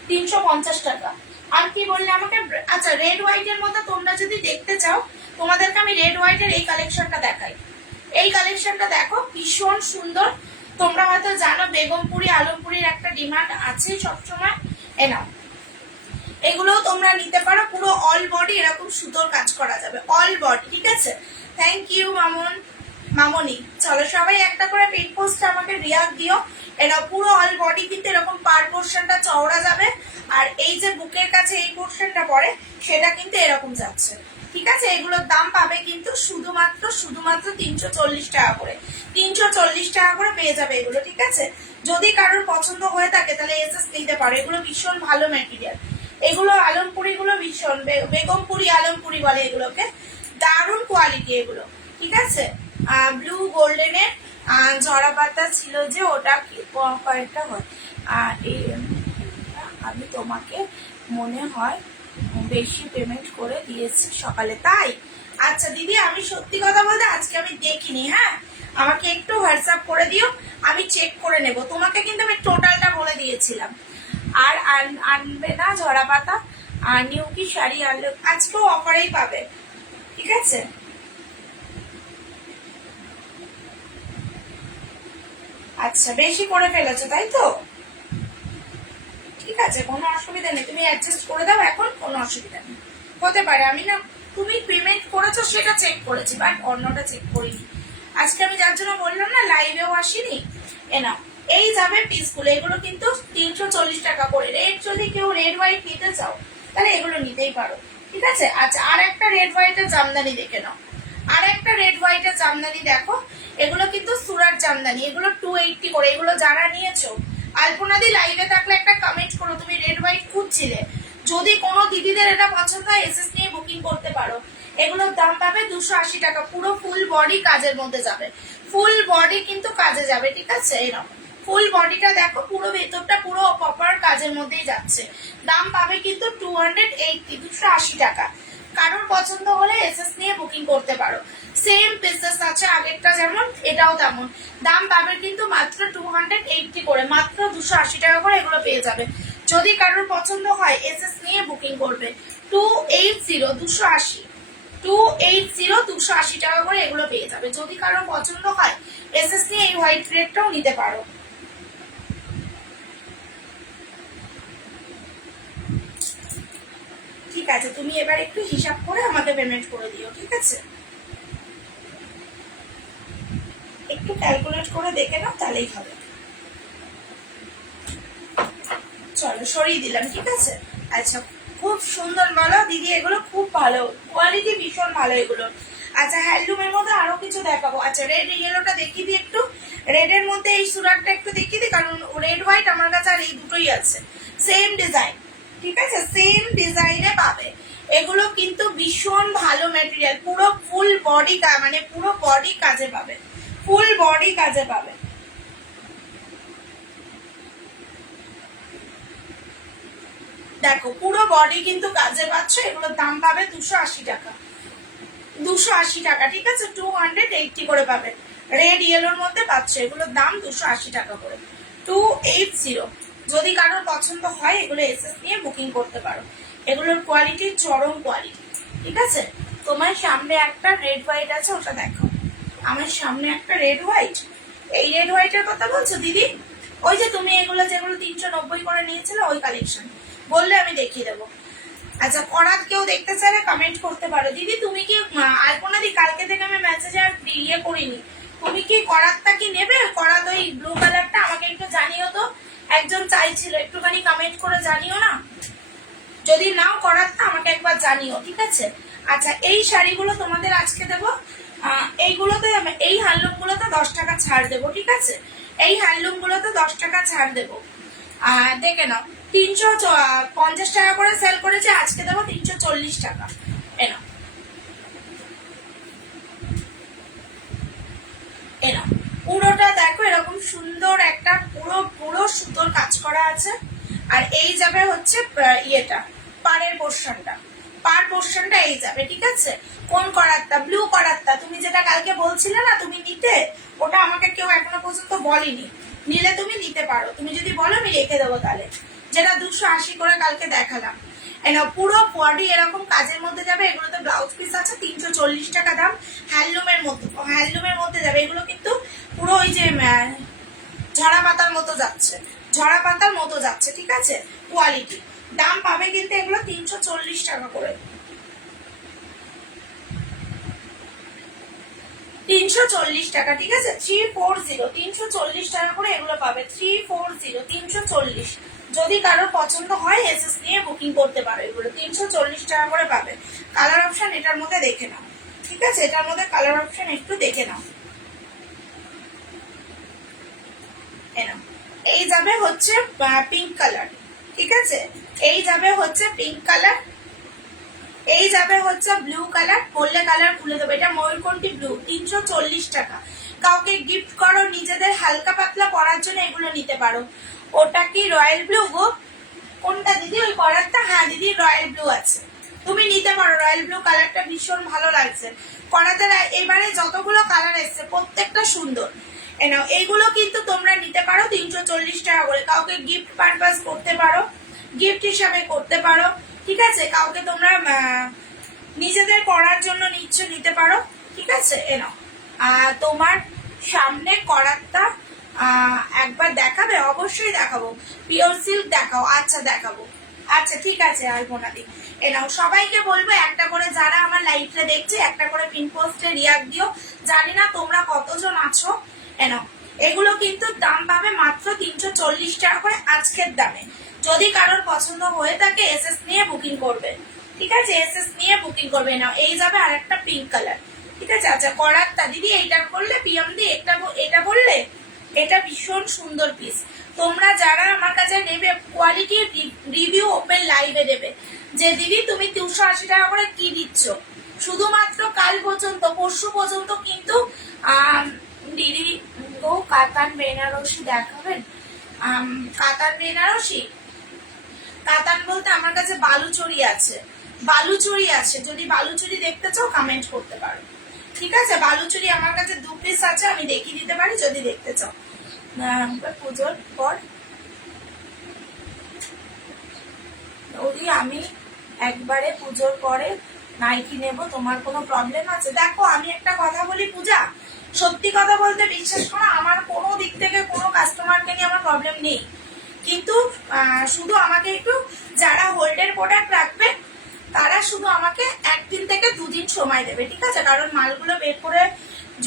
350 টাকা। আর কি বললে আমাকে, আচ্ছা রেড হোয়াইট এর মধ্যে তোমরা যদি দেখতে চাও, তোমাদেরকে আমি রেড হোয়াইট এর এই কালেকশনটা দেখাই। এই কালেকশনটা দেখো, ভীষণ সুন্দর। তোমরা হয়তো জানো বেগমপুরি আলমপুরির একটা ডিমান্ড আছে সবসময়। এ নাও, এগুলোও তোমরা নিতে পারো। পুরো অল বডি এরকম সুতোর কাজ করা যাবে, অল বডি, ঠিক আছে? থ্যাংক ইউ মামনি। চলো সবাই একটা করে পিক পোস্ট আমাকে রিয়াক্ট দিও। এরা পুরো অল বডি কিন্তু এরকম পার পোর্শনটা চওড়া যাবে, আর এই যে বুকের কাছে এই পোর্শনটা পড়ে সেটা কিন্তু এরকম যাচ্ছে, ঠিক আছে? এগুলোর দাম পাবে কিন্তু শুধুমাত্র 340 টাকা করে। 340 টাকা করে পেয়ে যাবে এগুলো, ঠিক আছে? যদি কারোর পছন্দ হয়ে থাকে তাহলে এসএস নিতে পারো। এগুলো ভীষণ ভালো ম্যাটেরিয়াল। এগুলো আলমপুরি গুলো ভীষণ, বেগমপুরি আলমপুরি বলে এগুলোকে, দারুণ কোয়ালিটি এগুলো, ঠিক আছে? ব্লু গোল্ডেনের ঝরা পাতা ছিল যে, ওটা কয়েকটা হয়। আমি তোমাকে মনে হয় বেশি পেমেন্ট করে দিয়েছি সকালে, তাই? আচ্ছা দিদি, আমি সত্যি কথা বলতে আজকে আমি দেখিনি। হ্যাঁ আমাকে একটু হোয়াটসঅ্যাপ করে দিও, আমি চেক করে নেব। তোমাকে কিন্তু আমি টোটালটা বলে দিয়েছিলাম। আর আনবে না ঝরা পাতা, আর নিউ কি শাড়ি আনলে আজকেও অফারেই পাবে, ঠিক আছে? আচ্ছা বেশি করে ফেলেছো তাই তো? ঠিক আছে, কোনো অসুবিধা নেই, তুমি অ্যাডজাস্ট করে দাও এখন, কোনো অসুবিধা নেই। হতে পারে আমি না, তুমি পেমেন্ট করেছো সেটা চেক করেছি, বাট অন্যটা চেক করিনি। আজকে আমি যার জন্য বললাম না লাইভেও আসিনি। এ নাও, এই যাবে পিসগুলো, এগুলো কিন্তু 340 টাকা করে। রেড যদি কেউ রেড হোয়াইট নিতে চাও তাহলে এগুলো নিতেই পারো, ঠিক আছে? আচ্ছা আর একটা রেড হোয়াইটের জামদানি দেখে নাও, আর একটা রেড হোয়াইটের জামদানি দেখো। এগুলো কিন্তু সুরাট জামদানি, এগুলো 280 করে। এগুলো যারা নিয়েছো, আলপনাদি লাইভে থাকলে একটা কমেন্ট করো তুমি রেড হোয়াইট খুঁজছিলে। যদি কোনো দিদিদের এটা পছন্দ হয় এসএস নিয়ে বুকিং করতে পারো। এগুলোর দাম পাবে 280 টাকা। পুরো ফুল বডি কাজের মধ্যে যাবে, ফুল বডি কিন্তু কাজে যাবে, ঠিক আছে? এরকম ফুল বডিটা দেখো, পুরো ভেতরটা পুরো প্রপার কাজের মধ্যেই যাচ্ছে। দাম পাবে কিন্তু 280 টাকা। কারোর পছন্দ হলে এসএস নিয়ে বুকিং করতে পারো। সেম পিসেস আছে আগেরটা যেমন, এটাও তেমন। দাম পাবে কিন্তু মাত্র 280 করে, মাত্র 280 টাকা করে এগুলো পেয়ে যাবে। যদি কারোর পছন্দ হয় এসএস নিয়ে বুকিং করবে। 280 টাকা করে এগুলো পেয়ে যাবে। যদি কারোর পছন্দ হয় এসএস নিয়ে এই হোয়াইট রেডটাও নিতে পারো। ঠিক আছে, তুমি এবার একটু হিসাব করে আমাকে পেমেন্ট করে দিও, ঠিক আছে? একটু ক্যালকুলেট করে দেখে নাও, তাহলেই হবে। চলো সরিয়ে দিলাম, ঠিক আছে? আচ্ছা খুব সুন্দর বলো দিদি, এগুলো খুব ভালো কোয়ালিটি, ভীষণ ভালো এগুলো। আচ্ছা হ্যান্ডলুমের মধ্যে আরো কিছু দেখাবো। আচ্ছা রেড ইয়েলোটা দেখিয়ে দিই একটু। রেড এর মধ্যে এই সুরাটটা একটু দেখিয়ে দিই, কারণ রেড হোয়াইট আমার কাছে আর এই দুটোই আছে, সেম ডিজাইন, ঠিক আছে? সেম ডিজাইনে পাবে। এগুলো কিন্তু ভীষণ ভালো ম্যাটেরিয়াল, পুরো ফুল বডি, মানে পুরো বডি কাজে পাবে, ফুল বডি কাজে পাবে। দেখো পুরো বডি কিন্তু কাজে পাচ্ছ, এগুলোর দাম পাবে 280 টাকা, 280 টাকা, ঠিক আছে, 280 করে পাবে। রেড ইয়েলোর মধ্যে পাচ্ছ, এগুলোর দাম 280 টাকা করে, 280। যদি কারোর পছন্দ হয় এগুলো এসএস নিয়ে বুকিং করতে পারো। এগুলোর কোয়ালিটি চরম কোয়ালিটি, ঠিক আছে। তোমার সামনে একটা রেড হোয়াইট আছে, ওটা দেখো। আমার সামনে একটা রেড হোয়াইট, এই রেড হোয়াইটের কথা বলছো দিদি? ওই যে তুমি এগুলো যেগুলো 390 করে নিয়েছিলে ওই কালেকশন, বললে আমি দেখিয়ে দেবো। আচ্ছা, করাত কেউ দেখতে চাইলে কমেন্ট করতে পারো। দিদি তুমি কি আলপনা দি, কালকে থেকে আমি মেসেজ আর ইয়ে করিনি, তুমি কি করাতটা কি নেবে? করাত ওই ব্লু কালারটা আমাকে একটু জানিও তো, একজন চাইছিল, একটুখানি কমেন্ট করে জানিও না। যদি নাও করাতটা আমাকে একবার জানিও, ঠিক আছে। আচ্ছা, এই শাড়িগুলো তোমাদের আজকে দেবো, এইগুলোতে, এই হ্যান্ডলুম গুলোতে 10 টাকা ছাড় দেবো, ঠিক আছে। এই হ্যান্ডলুম গুলোতে 10 টাকা ছাড় দেবো, দেখে নাও। 350 টাকা করে সেল করেছে, আজকে দেবো 340 টাকা। এনাও এনাও, পুরোটা দেখো এরকম সুন্দর একটা পুরো পুরো সুতোর কাজ করা আছে। আর এই যাবে হচ্ছে ইয়েটা, পাড়ের পোর্শনটা, পার পোর্শনটা এই যাবে, ঠিক আছে। কোন করাতটা? ব্লু করাতটা, তুমি যেটা কালকে বলছিলে না তুমি নিতে, ওটা আমাকে কেউ এখনো পর্যন্ত বলেনি। নিলে তুমি নিতে পারো, তুমি যদি বলো আমি রেখে দেবো তাহলে, যেটা 280 করে কালকে দেখালাম। পুরো বডি এরকম কাজের মধ্যে যাবে। এগুলোতে ব্লাউজ পিস আছে, 340 টাকা দাম। হ্যান্ডলুমের মধ্যে যাবে। এগুলো কিন্তু পুরো ওই যে ঝরা পাতার মতো যাচ্ছে, ঝরা পাতার মতো যাচ্ছে, ঠিক আছে। কোয়ালিটি দাম পাবে কিন্তু এগুলো 340 টাকা করে, 340 টাকা, ঠিক আছে। 340, 340 টাকা করে এগুলো পাবে, 340, 340। যদি কারোর পছন্দ হয় এসএস নিয়ে বুকিং করতে পারো। এগুলো 340 টাকা করে পাবে। কালার অপশন এটার মধ্যে দেখে নাও, ঠিক আছে। এটার মধ্যে কালার অপশন একটু দেখে নাও। এই যাবে হচ্ছে পিঙ্ক কালার, ঠিক আছে। এই যাবে হচ্ছে পিঙ্ক কালার, এই যাবে হচ্ছে ব্লু কালার। বললে কালার খুলে দেবো। এটা ময়ূরকণ্ঠী ব্লু, 340 টাকা। কাউকে গিফট করো, নিজেদের হালকা পাতলা পরার জন্য এগুলো নিতে পারো। ওটা কি রয়্যাল ব্লু গো? কোনটা দিদি? ওই কলারটা? হ্যাঁ দিদি, রয়্যাল ব্লু আছে, তুমি নিতে পারো। রয়্যাল ব্লু কালারটা ভীষণ ভালো লাগছে। করাতে এবারে যতগুলো কালার এসছে প্রত্যেকটা সুন্দর। নাও, এইগুলো কিন্তু তোমরা নিতে পারো 340 টাকা করে। কাউকে গিফট পারপাস করতে পারো, গিফট হিসাবে করতে পারো, ঠিক আছে। কাউকে তোমরা নিজেদের পড়ার জন্য নিতে পারো, ঠিক আছে। নাও, তোমার সামনে করাতটা একবার দেখাবে? অবশ্যই দেখাবো। পিওর সিল্ক দেখাও। আচ্ছা দেখাবো, আচ্ছা ঠিক আছে আলপনা দি। নাও, সবাইকে বলবো একটা করে, যারা আমার লাইভটা দেখছে একটা করে পিন পোস্টে রিয়াক্ট দিও। জানি না তোমরা কতজন আছো। নাও, এগুলো কিন্তু দাম পাবে মাত্র 340 টাকা করে আজকের দামে। যদি কারোর পছন্দ হয়ে থাকে এসএস নিয়ে বুকিং করবে, ঠিক আছে। এসএস নিয়ে বুকিং করবে। নাও, এই যাবে আর একটা পিঙ্ক কালার, ঠিক আছে। আচ্ছা, করাতটা দিদি এইটা করলে, পিএম দি এটা বললে, এটা ভীষণ সুন্দর পিস। তোমরা যারা আমার কাছে নেবে কোয়ালিটি রিভিউ ওপেন লাইভে দেবে যে দিদি তুমি 280 টাকা করে কি দিচ্ছ। শুধুমাত্র কাল পর্যন্ত, পরশু পর্যন্ত কিন্তু দিদি তো কাতান বেনারসি দেখাবেন। কাতান বেনারসি, কাতান বলতে আমার কাছে বালুচরি আছে, বালুচরি আছে। যদি বালুচরি দেখতে চাও কমেন্ট করতে পারো, ঠিক আছে। বালুচরি আমার কাছে 2 পিস আছে, আমি দেখিয়ে দিতে পারি যদি দেখতে চাও। পুজোর পর ওই আমি একবারে পুজোর পরে নাইকি নেব, তোমার কোনো প্রবলেম আছে? দেখো আমি একটা কথা বলি পূজা, সত্যি কথা বলতে বিশ্বাস করো, আমার কোনো দিক থেকে কোনো কাস্টমারকে নিয়ে আমার প্রবলেম নেই। কিন্তু শুধু আমাকে একটু, যারা হোল্ডের প্রোডাক্ট রাখবে তারা শুধু আমাকে 1 দিন থেকে 2 দিন সময় দেবে, ঠিক আছে। কারণ মালগুলো বের করে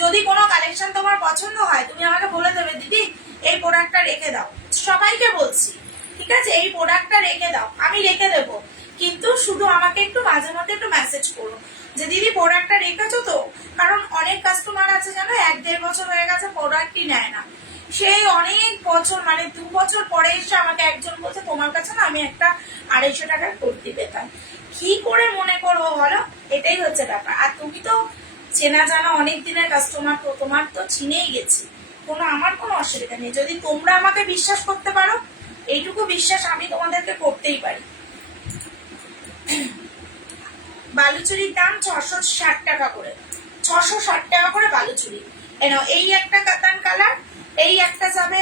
যদি কোনো কালেকশন তোমার পছন্দ হয় তুমি আমাকে বলে দেবে দিদি এই প্রোডাক্টটা রেখে দাও। সবাইকে বলছি, ঠিক আছে, এই প্রোডাক্টটা রেখে দাও, আমি রেখে দেবো। কিন্তু শুধু আমাকে একটু মাঝে মধ্যে একটু মেসেজ করো যে দিদি প্রোডাক্টটা রেখেছো তো। কারণ অনেক কাস্টমার আছে জানো, 1-1.5 বছর হয়ে গেছে প্রোডাক্টই নেয় না। সেই অনেক বছর, মানে 2 বছর পরে এসে আমাকে একজন বলছে তোমার কাছে না আমি একটা 250 টাকার কুর্তি পেতাম। কি করে মনে করবো বলো? এটাই হচ্ছে ব্যাপার। আর তুমি তো চেনা জানা অনেক দিনের কাস্টমার, তো তোমার তো চিনেই গেছি, আমার কোনো অসুবিধা নেই। যদি তোমরা আমাকে বিশ্বাস করতে পারো, এইটুকু বিশ্বাস আমি তোমাদেরকে করতেই পারি, বালুচুরির দাম 660 টাকা করে, 660 টাকা করে বালুচুরি। এই একটা কাতান কালার, এই একটা যাবে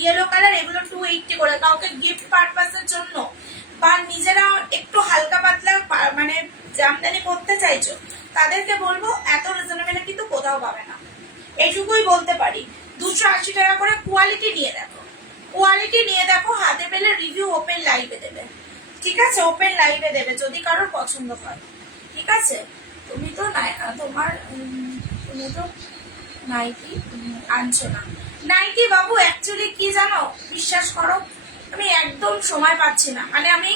ইয়েলো কালার, এগুলো 280 করে। কাউকে গিফট পারপাসের জন্য বা নিজেরা একটু হালকা পাতলা মানে জামদানি করতে চাইছো তাদেরকে বলবো এত রিজনেবল কিন্তু কোথাও পাবে না, এইটুকুই বলতে পারি। 280 টাকা করে। কোয়ালিটি নিয়ে দেখো, কোয়ালিটি নিয়ে দেখো, হাতে পেলে রিভিউ ওপেন লাইভে দেবে, ঠিক আছে? ওপেন লাইভে দেবে যদি কারোর পছন্দ হয়, ঠিক আছে? তুমি তো তোমার তুমি তো নাইটি আনছো না। নাইটি বাবু অ্যাকচুয়ালি কি জানো, বিশ্বাস করো আমি একদম সময় পাচ্ছি না। মানে আমি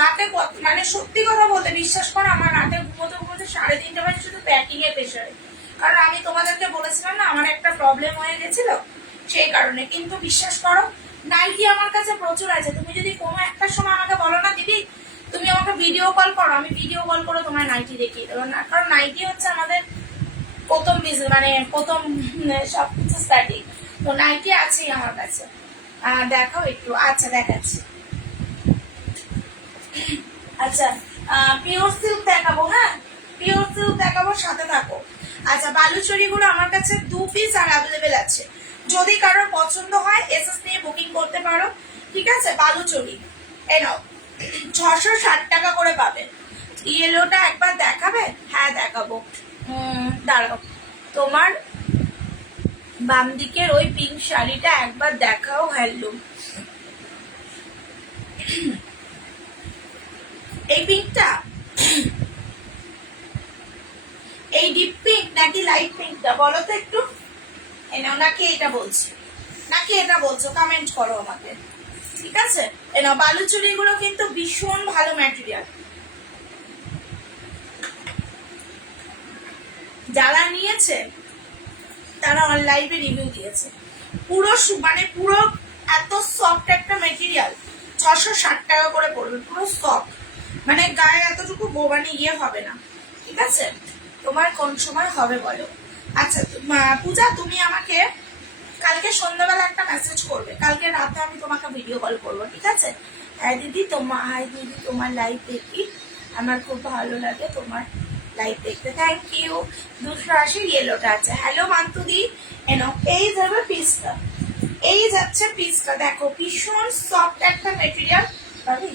রাতে মানে সত্যি কথা বলতে বিশ্বাস করো, আমার রাতে ঘুমোতে ঘুমোতে 3:30 বাজে শুধু প্যাকিং এর প্রেশারে। কারণ আমি তোমাদেরকে বলেছিলাম না আমার একটা প্রবলেম হয়ে গেছিল, সেই কারণে। কিন্তু বিশ্বাস করো নাইটি আমার কাছে প্রচুর আছে। তুমি যদি কোনো একটা সময় আমাকে বলো না দিদি তুমি আমাকে ভিডিও কল করো, আমি ভিডিও কল করে তোমার নাইটি দেখিয়ে দেবো না। কারণ নাইটি হচ্ছে আমাদের প্রথম মানে প্রথম সবকিছু স্টার্টিং। তো নাইটি আছেই আমার কাছে। দেখাও একটু। আচ্ছা দেখাচ্ছি। আচ্ছা পিওর সিল্ক দেখাবো, হ্যাঁ পিওর সিল্ক দেখাবো, সাথে থাকো। আচ্ছা বালুচুরি গুলো আমার কাছে 2 পিস আর অ্যাভেলেবেল আছে, যদি কারোর পছন্দ হয় এসএস নিয়ে বুকিং করতে পারো, ঠিক আছে? বালুচুরি এই নাও 660 টাকা করে পাবে। ইয়েলোটা একবার দেখাবে? হ্যাঁ দেখাবো, দাঁড়াও। তোমার বাম দিকের ওই পিঙ্ক শাড়িটা একবার দেখাও। হ্যালো, এই পিঙ্কটা, এই ডিপ পিঙ্ক নাকি লাইট পিঙ্কটা বলো তো একটু? নাকি এটা বলছি, নাকি এটা বলছো? কমেন্ট করো আমাকে, ঠিক আছে? বালুচুরি গুলো কিন্তু ভীষণ ভালো ম্যাটেরিয়াল। যারা নিয়েছে তারা অনলাইনে রিভিউ দিয়েছে। পুরো মানে পুরো এত সফট একটা মেটেরিয়াল, 660 টাকা করে পড়বে, পুরো সফট, মানে গায়ে এতটুকু বোবানি ইয়ে হবে না, ঠিক আছে? তোমার কোন সময় হবে বলো? আচ্ছা পূজা তুমি আমাকে কালকে সন্ধ্যাবেলা একটা মেসেজ করবে, কালকে রাতে আমি তোমাকে ভিডিও কল করবো, ঠিক আছে? হ্যাঁ দিদি তোমার লাইভ দেখি, আমার খুব ভালো লাগে তোমার লাইভ দেখতে, থ্যাংক ইউ। 280 ইয়েলোটা আছে। হ্যালো মান্তুদি, এই যাবে পিসটা, এই যাচ্ছে পিসটা, দেখো ভীষণ সফট একটা মেটেরিয়াল। পাবি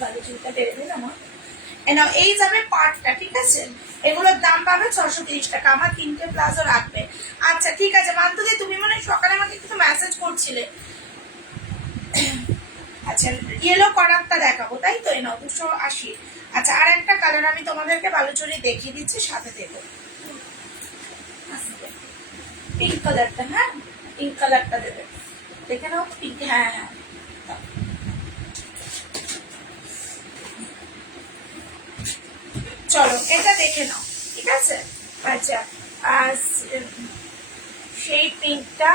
বালুচুরিটা টেনে দিলাম। এই যাবে পার্টটা, ঠিক আছে? এগুলোর দাম পাবে 630 টাকা। আমার 3টে প্লাজো রাখবে। আচ্ছা ঠিক আছে মান্তুদি, তুমি মানে সকালে আমাকে কিছু মেসেজ করছিলে। আচ্ছা ইয়েলো কালারটা দেখাবো তাই তো? 280। আচ্ছা আর একটা কালার আমি তোমাদেরকে বালুচুরি দেখিয়ে দিচ্ছি, সাথে দেবো পিঙ্ক কালারটা। হ্যাঁ পিঙ্ক কালারটা দেবে, দেখে নাও পিঙ্ক। হ্যাঁ হ্যাঁ চলো এটা দেখে নাও, ঠিক আছে? আচ্ছা আর সেই পিঙ্কটা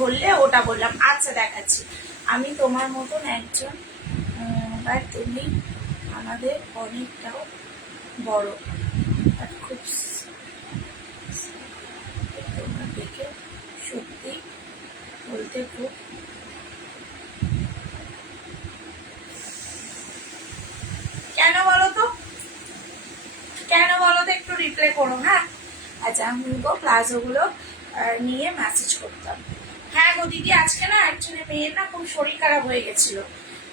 বললে ওটা বললাম। আচ্ছা দেখাচ্ছি। আমি তোমার মতন একজন, বাট তুমি আমাদের অনেকটাও বড়, আর খুব তোমার দেখে সত্যি বলতে খুব কেন বলো তো, কেন বলো তো একটু রিপ্লাই করো। হ্যাঁ আচ্ছা আমি গো প্লাজো গুলো নিয়ে মেসেজ করতাম। হ্যাঁ গো দিদি আজকে না অ্যাকচুয়ালি মেয়ের না খুব শরীর খারাপ হয়ে গেছিল,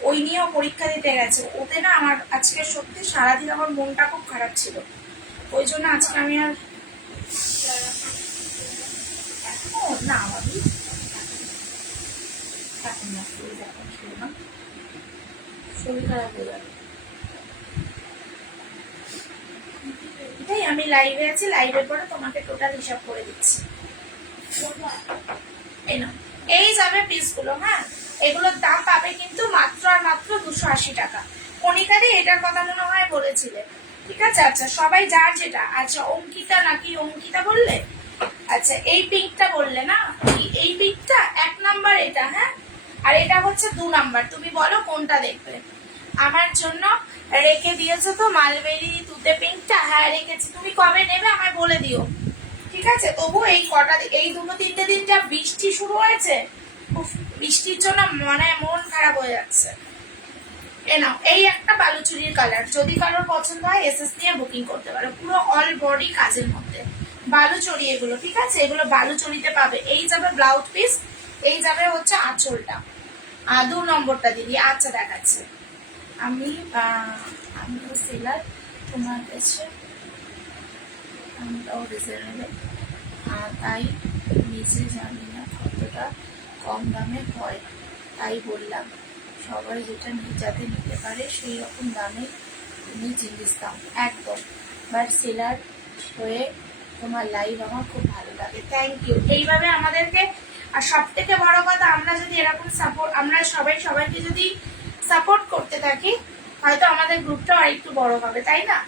ওই নিয়েও পরীক্ষা দিতে গেছে। ওতে না আমার আজকে সত্যি সারাদিন আমার মনটা খুব খারাপ ছিল, ওই জন্য আজকে আমি আর না ভাবি শরীর খারাপ হয়ে যাবে। এটাই আমি লাইভে আছি, লাইভের পরে তোমাকে টোটাল হিসাব করে দিচ্ছি। এই যাবে পিসগুলো। হ্যাঁ এগুলোর দাম পাবে কিন্তু মাত্র আর মাত্র 280 টাকা। কণিকারি এটার কথা মনে হয় বলেছিলে, ঠিক আছে? আচ্ছা সবাই যার যেটা। আচ্ছা অঙ্কিতা নাকি অঙ্কিতা বললে? আচ্ছা এই পিঙ্কটা বললে না, এই পিঙ্কটা 1 নাম্বার এটা। হ্যাঁ আর এটা হচ্ছে 2 নাম্বার, তুমি বলো কোনটা দেখবে? আমার জন্য রেখে দিয়েছো তো মালবেরি তুতে পিঙ্কটা? হ্যাঁ রেখেছি। তুমি কবে নেবে আমায় বলে দিও, ঠিক আছে? তবু এই কটা এই 2-3 দিন যা বৃষ্টি শুরু হয়েছে, বৃষ্টির জন্য মানে মন খারাপ হয়ে যাচ্ছে। এ নাও, এই একটা বালুচুরির কালার, যদি কারোর পছন্দ হয় এসএস নিয়ে বুকিং করতে পারো। পুরো অল বডি কাজের মধ্যে বালুচুরি এগুলো, ঠিক আছে? এগুলো বালুচুরিতে পাবে। এই যাবে ব্লাউজ পিস, এই যাবে হচ্ছে আঁচলটা। 2 নম্বরটা দিদি। আচ্ছা দেখাচ্ছে। আমি সেলার, তোমার কাছে আমরাও রিজনেবল, তাই নিজে জানি না কতটা কম দামে হয়, তাই বললাম সবাই যেটা যাতে নিতে পারে সেই রকম দামে তুমি জিনিস দাও। একদম, বাট সেলার হয়ে তোমার লাইভ আমার খুব ভালো লাগে। Thank you. এইভাবে আমাদেরকে, আর সব থেকে বড় কথা, আমরা যদি এরকম সাপোর্ট, আমরা সবাইকে যদি সাপোর্ট করতে থাকি, হয়তো আমাদের গ্রুপটাও আরেকটু বড় হবে, তাই না?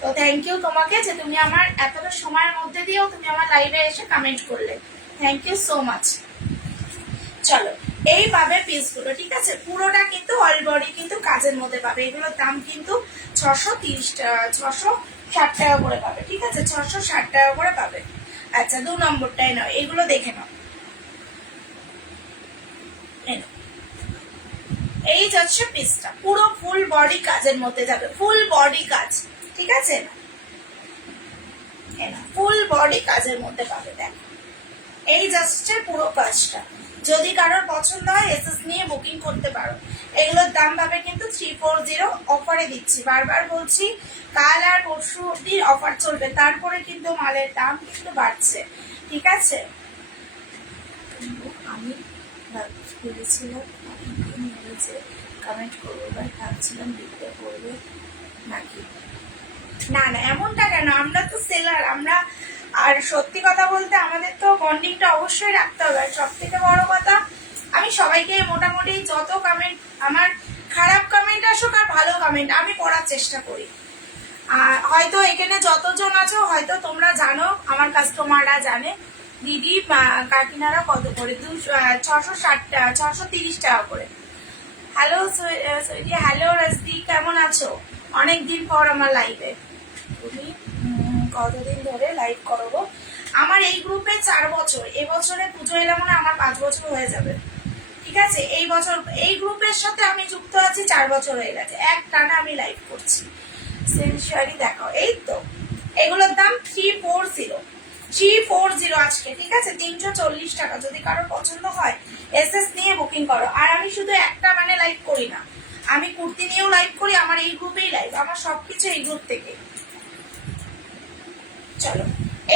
তো থ্যাংক ইউ তোমাকে যে তুমি আমার এতটা সময়ের মধ্যে দিয়েও তুমি আমার লাইভে এসে কমেন্ট করলে। Thank you so much. চলো, এই পাবে পিসগুলো, ঠিক আছে? পুরোটা কিন্তু অল বডি কিন্তু কাজের মধ্যে পাবে। এগুলোর দাম কিন্তু 630 টাকা, 660 টাকা করে পাবে, ঠিক আছে? 660 টাকা করে পাবে। আচ্ছা, 2 নম্বরটাই নাও, এগুলো দেখে নাও। এই যাচ্ছে পিসটা, পুরো ফুল বডি কাজের মধ্যে যাবে, ফুল বডি কাজ, ঠিক আছে? ফুল বডি কাজের মধ্যে পাবে। দেখো, এই যাচ্ছে পুরো কাজটা। যদি কারোর পছন্দ হয় এসএস নিয়ে বুকিং করতে পারো। এগুলোর দাম পাবে কিন্তু 340 অফারে দিচ্ছি, বারবার বলছি। কাল আর পরশু অব্দি অফার চলবে, তারপরে কিন্তু মালের দাম কিন্তু বাড়ছে, ঠিক আছে? আমি ভেবেছিলাম কমেন্ট করবো, বা ভাবছিলাম লিখতে করবে নাকি। না না, এমনটা কেন? আমরা তো সেলার, আমরা, আর সত্যি কথা বলতে আমাদের তো বন্ডিংটা অবশ্যই রাখতে হবে। আর সব থেকে বড় কথা, আমি সবাইকে মোটামুটি যত কমেন্ট, আমার খারাপ কমেন্ট আসুক আর ভালো কমেন্ট, আমি পড়ার চেষ্টা করি। আর হয়তো এখানে যতজন আছো হয়তো তোমরা জানো, আমার কাস্টমাররা জানে দিদি কাকিনারা কত করে, 660 টাকা, 630 টাকা করে। হ্যালো সৈদি, হ্যালো রাজদি, কেমন আছো? অনেকদিন পর আমার লাইভে। তুমি কতদিন ধরে লাইভ করবো? আমার এই গ্রুপে 4 বছর, এবছরে পুজো এলে মানে আমার 5 বছর হয়ে যাবে, ঠিক আছে? এই বছর এই গ্রুপের সাথে আমি যুক্ত আছি 4 বছর হয়ে গেছে, এক টানা আমি লাইভ করছি। সেন্সুয়ারি দেখো, এই তো এগুলোর দাম 340 আজকে, ঠিক আছে? 340 টাকা। যদি কারোর পছন্দ হয় এসএস নিয়ে বুকিং করো। আর আমি শুধু একটা মানে লাইভ করি না, আমি কুর্তি নিয়েও লাইভ করি, আমার এই গ্রুপেই লাইভ, আমার সবকিছু এই গ্রুপ থেকে। চলো,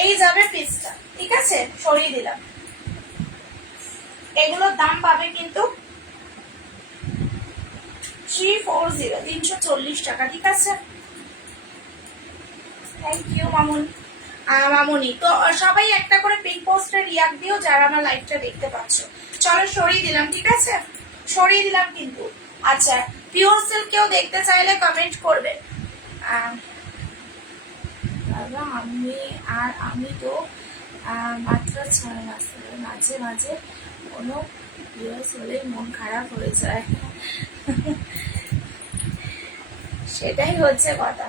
এই যাবে পিসটা, ঠিক আছে? সরিয়ে দিলাম। এগুলোর দাম পাবে কিন্তু 340 টাকা, ঠিক আছে? থ্যাংক ইউ মামুনি। তো সবাই একটা করে পিক পোস্টে রিয়াক্ট দিও যারা আমার লাইভটা দেখতে পাচ্ছ। চলো, সরিয়ে দিলাম, ঠিক আছে? সরিয়ে দিলাম কিন্তু। আচ্ছা, পিওর সিল্ক কেউ দেখতে চাইলে কমেন্ট করবে। আমি তো মাত্র 6 মাস, মাঝে মাঝে কোনো ভিউয়ার্স হলেই মন খারাপ হয়ে যায়। সেটাই হচ্ছে কথা।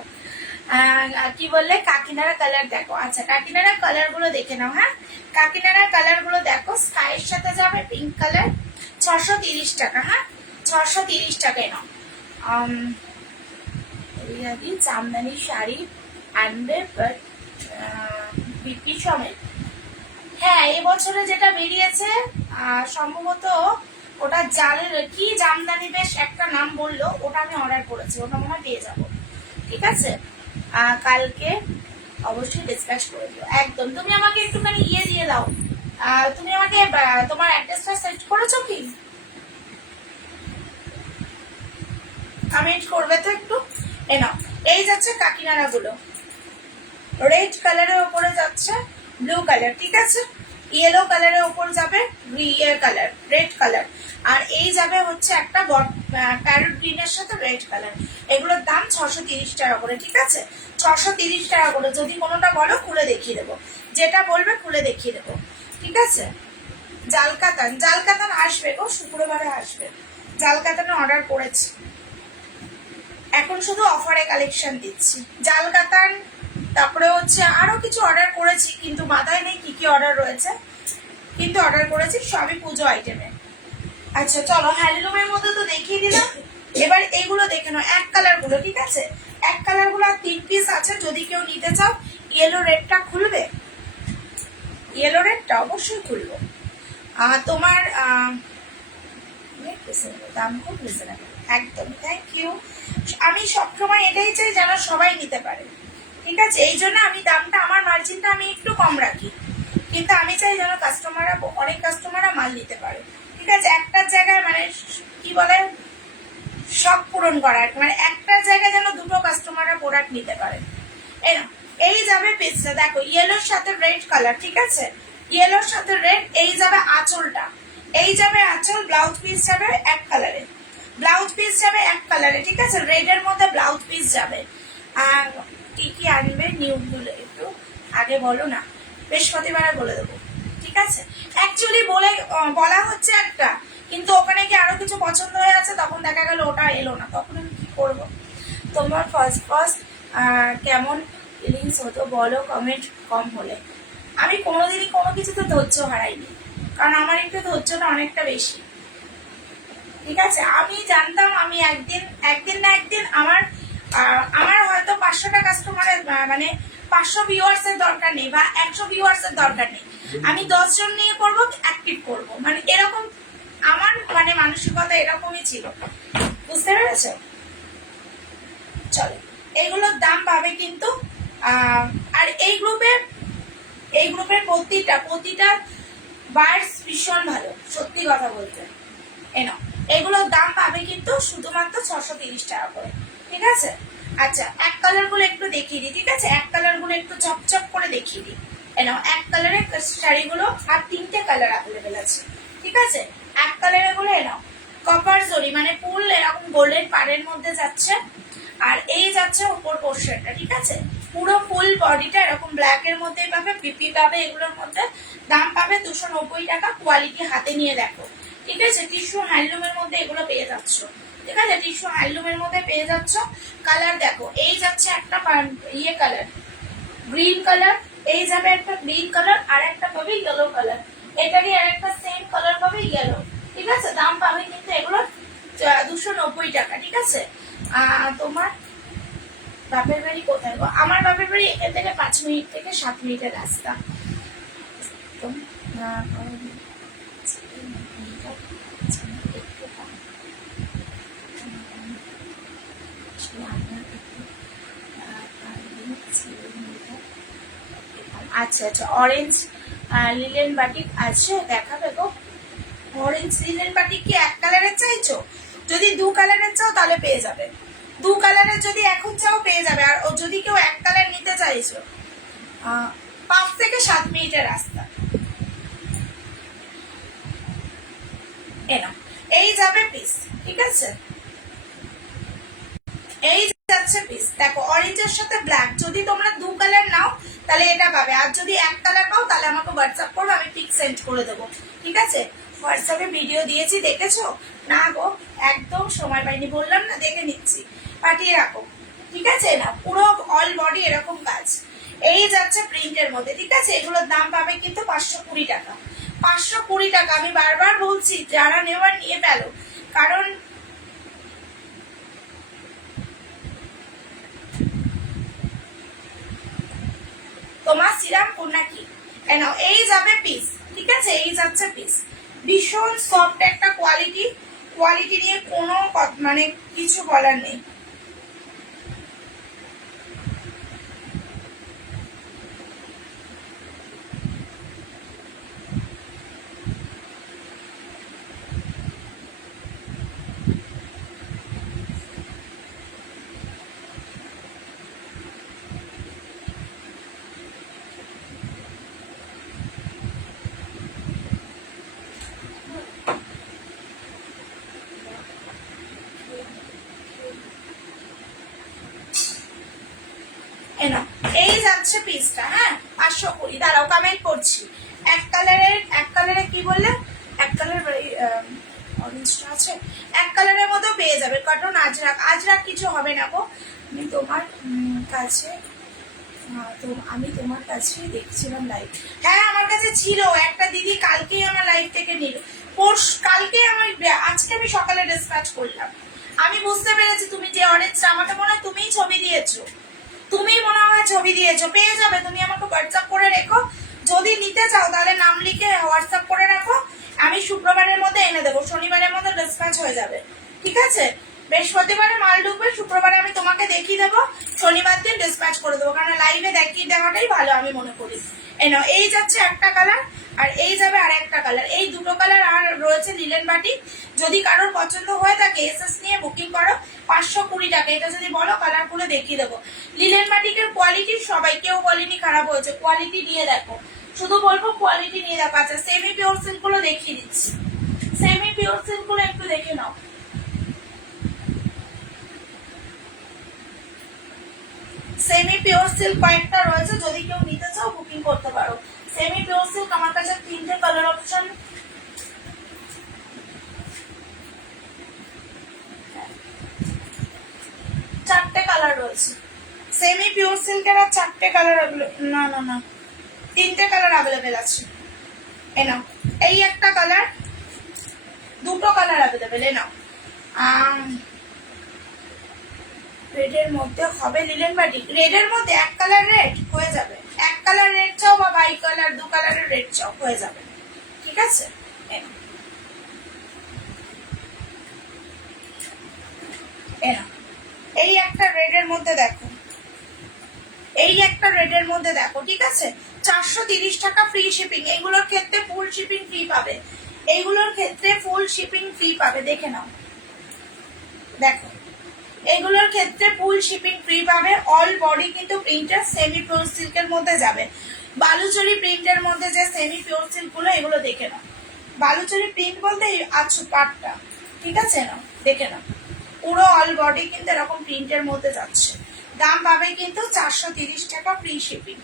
কি বললে? কাকিনারা কালার দেখো। আচ্ছা, কাকিনারা কালার গুলো দেখে নাও। হ্যাঁ, কাকিনারা কালার গুলো দেখো। স্কাইয়ের সাথে যাবে পিঙ্ক কালার, 630 টাকা। হ্যাঁ, 630 টাকায় নাও। জামদানি শাড়ি আনবে, বাট বিপি সমেত। হ্যাঁ, এবছরে যেটা বেরিয়েছে সম্ভবত ওটা জালের কি জামদানি, বেশ একটা নাম বললো, ওটা আমি অর্ডার করেছি, ওটা মনে হয় পেয়ে যাবো, ঠিক আছে? কালকে অবশ্যই ডিসকাস করে দিও। একদম, তুমি আমাকে একটুখানি দিয়ে দাও। তুমি আমাকে তোমার অ্যাড্রেসটা সেট করেছো কি? কমেন্ট করবে তো একটু। নাও, এই যাচ্ছে কাকিনাড়া গুলো, রেড কালারের উপরে যাচ্ছে ব্লু কালার, ঠিক আছে? ইয়েলো কালারের উপর যাবে কালার, রেড কালার। আর এই যাবে হচ্ছে একটা প্যারট গ্রিনের সাথে রেড কালার। এগুলোর দাম 630 টাকা করে, ঠিক আছে? 630 টাকা করে। যদি কোনোটা বলো খুলে দেখিয়ে দেবো, যেটা বলবে খুলে দেখিয়ে দেবো, ঠিক আছে? জালকাতান আসবে গো, শুক্রবারে আসবে। জালকাতানে অর্ডার করেছি, এখন শুধু অফারে কালেকশন দিচ্ছি। জালকাতান, তারপরে হচ্ছে আরো কিছু অর্ডার করেছি, কিন্তু মাথায় নেই কি কি অর্ডার রয়েছে, কিন্তু অর্ডার করেছি সবই পুজো আইটেমে। আচ্ছা চলো, হ্যান্ডলুমের মধ্যে তো দেখিয়ে দিলাম। এবার এইগুলো দেখে নাও, এক কালার গুলো, ঠিক আছে? এক কালার গুলো আর 3 পিস আছে, যদি কেউ নিতে চাও ইয়েলো রেডটা খুলবে, ইয়েলো রেডটা অবশ্যই খুলবো। তোমার দাম খুব রিজনেবল, একদম। Thank you. আমি সবসময় এটাই চাই যেন সবাই নিতে পারে, ঠিক আছে? এই জন্য আমি দামটা, আমার মার্জিনটা আমি একটু কম রাখি, কিন্তু আমি চাই যেন কাস্টমাররা, অনেক কাস্টমাররা মাল নিতে পারে, ঠিক আছে? একটার জায়গায় মানে কি বলে, শখ পূরণ করার, মানে একটা জায়গায় যেন দুটো কাস্টমাররা প্রোডাক্ট নিতে পারে। এই যাবে পিসটা, দেখো ইয়েলোর সাথে রেড কালার, ঠিক আছে? ইয়েলোর সাথে রেড। এই যাবে আঁচলটা, এই যাবে আঁচল। ব্লাউজ পিস যাবে এক কালারে, ব্লাউজ পিস যাবে এক কালারে, ঠিক আছে? রেড এর মধ্যে ব্লাউজ পিস যাবে। আর কি কি আনবে নিউ গুলো একটু আগে বলো না, বৃহস্পতিবারে বলে দেবো, ঠিক আছে? অ্যাকচুয়ালি বলা হচ্ছে একটা, কিন্তু ওখানে কি আরো কিছু পছন্দ হয়ে আছে, তখন দেখা গেল ওটা এলো না, তখন আমি কি করবো? তোমার ফার্স্ট কেমন ফিলিংস হতো বলো কমেন্ট কম হলে। আমি কোনোদিনই কোনো কিছুতে ধৈর্য হারাইনি, কারণ আমার একটু ধৈর্যটা অনেকটা বেশি, ঠিক আছে? আমি জানতাম আমি একদিন না একদিন আমার হয়তো 500টা কাস্টমারের মানে 500 ভিউয়ার্স এর দরকার নেই, বা 100 ভিউয়ার্স এর দরকার নেই, আমি 10 জন নিয়ে করবো, অ্যাক্টিভ করবো, মানে এরকম আমার মানে মানসিকতা এরকমই ছিল, বুঝতে পেরেছো? চলো, এইগুলোর দাম পাবে কিন্তু। আর এই গ্রুপের প্রতিটা বার্স ভীষণ ভালো, সত্যি কথা বলতে। এগুলোর দাম পাবে কিন্তু শুধুমাত্র 630 টাকা করে, ঠিক আছে? আচ্ছা, এক কালার গুলো একটু দেখিয়ে দিই, ঠিক আছে? এক কালার গুলো একটু চপচপ করে দেখিয়ে দিই। এক কালারের শাড়িগুলো, আর 3টে কালার অ্যাভেলেবেল আছে, ঠিক আছে? এক কালারের গুলো কপার জরি, মানে ফুল এরকম গোল্ডেন পাড়ের মধ্যে যাচ্ছে, আর এই যাচ্ছে উপর পোর্শনটা, ঠিক আছে? পুরো ফুল বডিটা এরকম ব্ল্যাক এর মধ্যে পাবে, পিপি পাবে, এগুলোর মধ্যে দাম পাবে 290 টাকা। কোয়ালিটি হাতে নিয়ে দেখো, ঠিক আছে? টিস্যু হ্যান্ডলুমের মধ্যে এগুলো পেয়ে যাচ্ছ, ঠিক আছে? টিস্যু হ্যান্ডলুমের মধ্যে পেয়ে যাচ্ছ। কালার দেখো, এই যাচ্ছে একটা ইয়ে কালার, গ্রিন কালার, এই যাবে একটা গ্রিন কালার, আর একটা পাবে ইয়েলো কালার, এটারই আর একটা সেম কালার পাবে ইয়েলো, ঠিক আছে? দাম পাবে কিন্তু এগুলো 290 টাকা, ঠিক আছে? তোমার বাপের বাড়ি কোথায় গো? আমার বাপের বাড়ি এখান থেকে 5 মিনিট থেকে 7 মিনিটের রাস্তা। আচ্ছা আচ্ছা, অরেঞ্জ লিলেন বাটিক আছে, দেখাবে গো? অরেঞ্জ লিলেন বাটিক কি এক কালারের চাইছো? যদি 2 কালারের চাও তাহলে পেয়ে যাবে, 2 কালারের যদি এখন চাও পেয়ে যাবে। আর যদি কেউ এক কালার নিতে চাইছো, 5 থেকে 7 মিনিটের রাস্তা। এই যাবে পিস, ঠিক আছে? এই যাচ্ছে পিস, দেখো অরেঞ্জের সাথে ব্ল্যাক। যদি তোমরা 2 কালার নাও তাহলে এটা পাবে, আর যদি এক কালার পাও তাহলে আমাকে হোয়াটসঅ্যাপ করবে, আমি পিক সেন্ড করে দেবো, ঠিক আছে? হোয়াটসঅ্যাপে ভিডিও দিয়েছি, দেখেছো? না গো, একদম সময় পাইনি, বললাম না দেখে নিচ্ছি, পাঠিয়ে রাখো, ঠিক আছে? না পুরো অল বডি এরকম কাজ। এই যাচ্ছে প্রিন্টের মধ্যে, ঠিক আছে? এগুলোর দাম পাবে কিন্তু 520 টাকা, 520 টাকা। আমি বারবার বলছি যারা নেওয়ার নিয়ে ফেলো, কারণ তোমার শ্রীরামপুর নাকি? এই যাবে পিস, ঠিক আছে? এই যাচ্ছে পিস, ভীষণ সফট একটা কোয়ালিটি নিয়ে কোনো মানে কিছু বলার নেই। এই যাচ্ছে পিসটা, হ্যাঁ 520। দাঁড়াও কমেন্ট করছি। এক কালারে কি বললে? এক কালার অরেঞ্জটা আছে, এক কালারের মধ্যে পেয়ে যাবে। কটন আজরাক কিছু হবে না গো। আমি তোমার কাছে দেখছিলাম লাইভ। হ্যাঁ আমার কাছে ছিল একটা দিদি, কালকেই আমার লাইভ থেকে নিল। কালকে আজকে আমি সকালে ডিসপ্যাচ করলাম। আমি বুঝতে পেরেছি তুমি যে অরেঞ্জটা, আমাকে মনে হয় তুমিই ছবি দিয়েছো, তুমি মনে হয় ছবি দিয়েছো। পেয়ে যাবে, তুমি আমাকে হোয়াটসঅ্যাপ করে রেখো, যদি নিতে চাও তাহলে নাম লিখে হোয়াটসঅ্যাপ করে রাখো, আমি শুক্রবারের মধ্যে এনে দেবো, শনিবারের মধ্যে ডিসপ্যাচ হয়ে যাবে, ঠিক আছে? বৃহস্পতিবারে মাল ঢুকবে, শুক্রবারে আমি তোমাকে দেখিয়ে দেবো, শনিবার দিন ডিসপ্যাচ করে দেবো, কারণ লাইভে দেখিয়ে দেওয়াটাই ভালো আমি মনে করি। এই যাচ্ছে একটা কালার, আর এই যাবে আর একটা কালার, এই দুটো কালার আর রয়েছে লিলেন বাটি। যদি কারোর পছন্দ হয়ে থাকে এসএস নিয়ে বুকিং করো, 520 টাকা। এটা যদি বলো কালার করে দেখিয়ে দেবো। লিলেন বাটিকের কোয়ালিটি সবাই কেউ বলেনি খারাপ হয়েছে, কোয়ালিটি নিয়ে দেখো, শুধু বলবো কোয়ালিটি নিয়ে দেখো। আচ্ছা সেমি পিওর সিল্ক গুলো দেখিয়ে দিচ্ছি, সেমি পিওর সিল্ক গুলো একটু দেখে নাও। সেমি পিওর সিল্ক কয়েকটা রয়েছে, যদি কেউ নিতে চাও বুকিং করতে পারো। সেমি পিওর সিল্ক আমার কাছে 3টে কালার অপশন, চারটে কালার রয়েছে। সেমি পিওর সিল্কের আর 4টে কালার, না না না 3টে কালার অ্যাভেলেবেল আছে। নাও এই একটা কালার, দুটো কালার অ্যাভেলেবেল। নাও রেডের মধ্যে হবে লিলেন বাটি, রেডের মধ্যে এক কালার রেড হয়ে যাবে, এক কালার রেড চাও বা বাই কালার 2 কালারের রেড চাও হয়ে যাবে, ঠিক আছে? এই একটা রেডের মধ্যে দেখো, এই একটা রেডের মধ্যে দেখো, ঠিক আছে? 430 টাকা ফ্রি শিপিং, এইগুলোর ক্ষেত্রে ফুল শিপিং ফ্রি পাবে, এইগুলোর ক্ষেত্রে ফুল শিপিং ফ্রি পাবে, দেখে নাও, দেখো এগুলোর ক্ষেত্রে ফুল শিপিং ফ্রি পাবে। অল বডি কিন্তু প্রিন্টার সেমি পিওর সিল্কের মধ্যে যাবে। বালুচরি প্রিন্টের মধ্যে যে সেমি পিওর সিল্ক গুলো, এগুলো দেখে নাও। বালুচরি প্রিন্ট বলতে আছো পাটটা, ঠিক আছে? নাও দেখে নাও, পুরো অল বডি কিন্তু এরকম প্রিন্টের মধ্যে যাচ্ছে। দাম পাবে কিন্তু 430 টাকা ফ্রি শিপিং,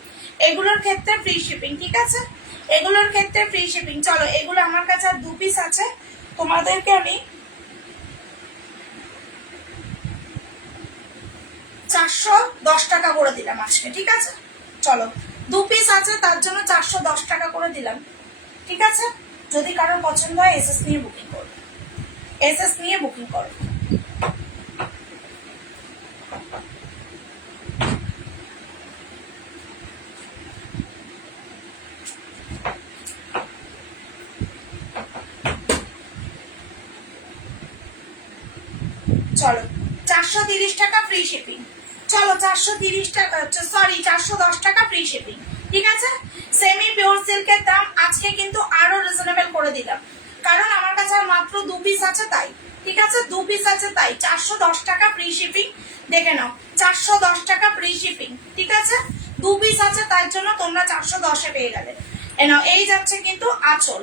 এগুলোর ক্ষেত্রে ফ্রি শিপিং, ঠিক আছে? এগুলোর ক্ষেত্রে ফ্রি শিপিং। চলো এগুলো আমার কাছে আর 2 পিস আছে, তোমাদেরকে আমি 410 টাকা করে দিলাম আজকে, ঠিক আছে? চলো 2 পিস আছে তার জন্য 410 টাকা করে দিলাম, ঠিক আছে? যদি কারোর পছন্দ হয় এসএস নিয়ে বুকিং করো, এসএস নিয়ে বুকিং করো। চলো 430 টাকা ফ্রি শিপিং, চলো 430 টাকা, সরি 410 টাকা ফ্রি শিপিং, ঠিক আছে? সেমি পিওর সিল্কের দাম আজকে কিন্তু আরো রিজনেবল করে দিলাম, কারণ আমার কাছে আর মাত্র 2 পিস আছে তাই, ঠিক আছে? 2 পিস আছে তাই 410 টাকা ফ্রি শিপিং, দেখে নাও 410 টাকা ফ্রি শিপিং, ঠিক আছে? 2 পিস আছে তার জন্য তোমরা 410 এ পেয়ে গেলে। নাও এই যাচ্ছে কিন্তু আঁচল,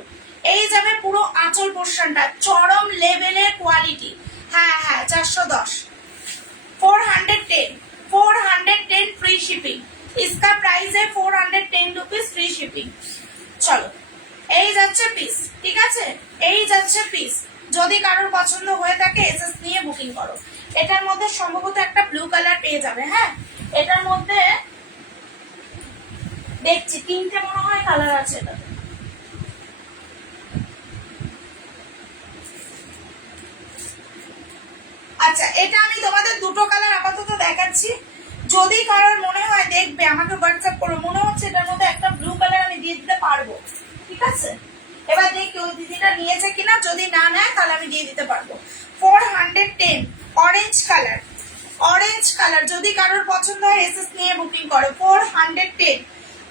এই যাবে পুরো আঁচল পোর্শনটা, চরম লেভেলের কোয়ালিটি। হ্যাঁ হ্যাঁ 410, 410 फ्री शिपिंग, इसका प्राइस है 410 रुपीज फ्री शिपिंग। চলো এই যাচ্ছে পিস, ঠিক আছে? এই যাচ্ছে পিস, যদি কারোর পছন্দ হয়ে থাকে এসএস নিয়ে বুকিং করো। এটার মধ্যে সম্ভবত একটা ব্লু কালার পেয়ে যাবে, হ্যাঁ এটার মধ্যে দেখছি 3টে মনে হয় কালার আছে এটাতে। আচ্ছা এটা আমি তোমাদের দুটো কালার আপাতত দেখাচ্ছি, যদি কারোর মনে হয় দেখবে আমাকে হোয়াটসঅ্যাপ করো, মনে হচ্ছে এটার মধ্যে একটা ব্লু কালার আমি দিয়ে দিতে পারবো, ঠিক আছে? এবার দেখি ওই দিদিটা নিয়েছে কিনা, যদি না নেয় তাহলে আমি দিয়ে দিতে পারবো। 410 অরেঞ্জ কালার, অরেঞ্জ কালার, যদি কারোর পছন্দ হয় এসএস নিয়ে বুকিং করো। 410,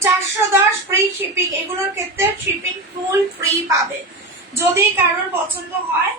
410 ফ্রি শিপিং, এগুলোর ক্ষেত্রে শিপিং ফুল ফ্রি পাবে, যদি কারোর পছন্দ হয়।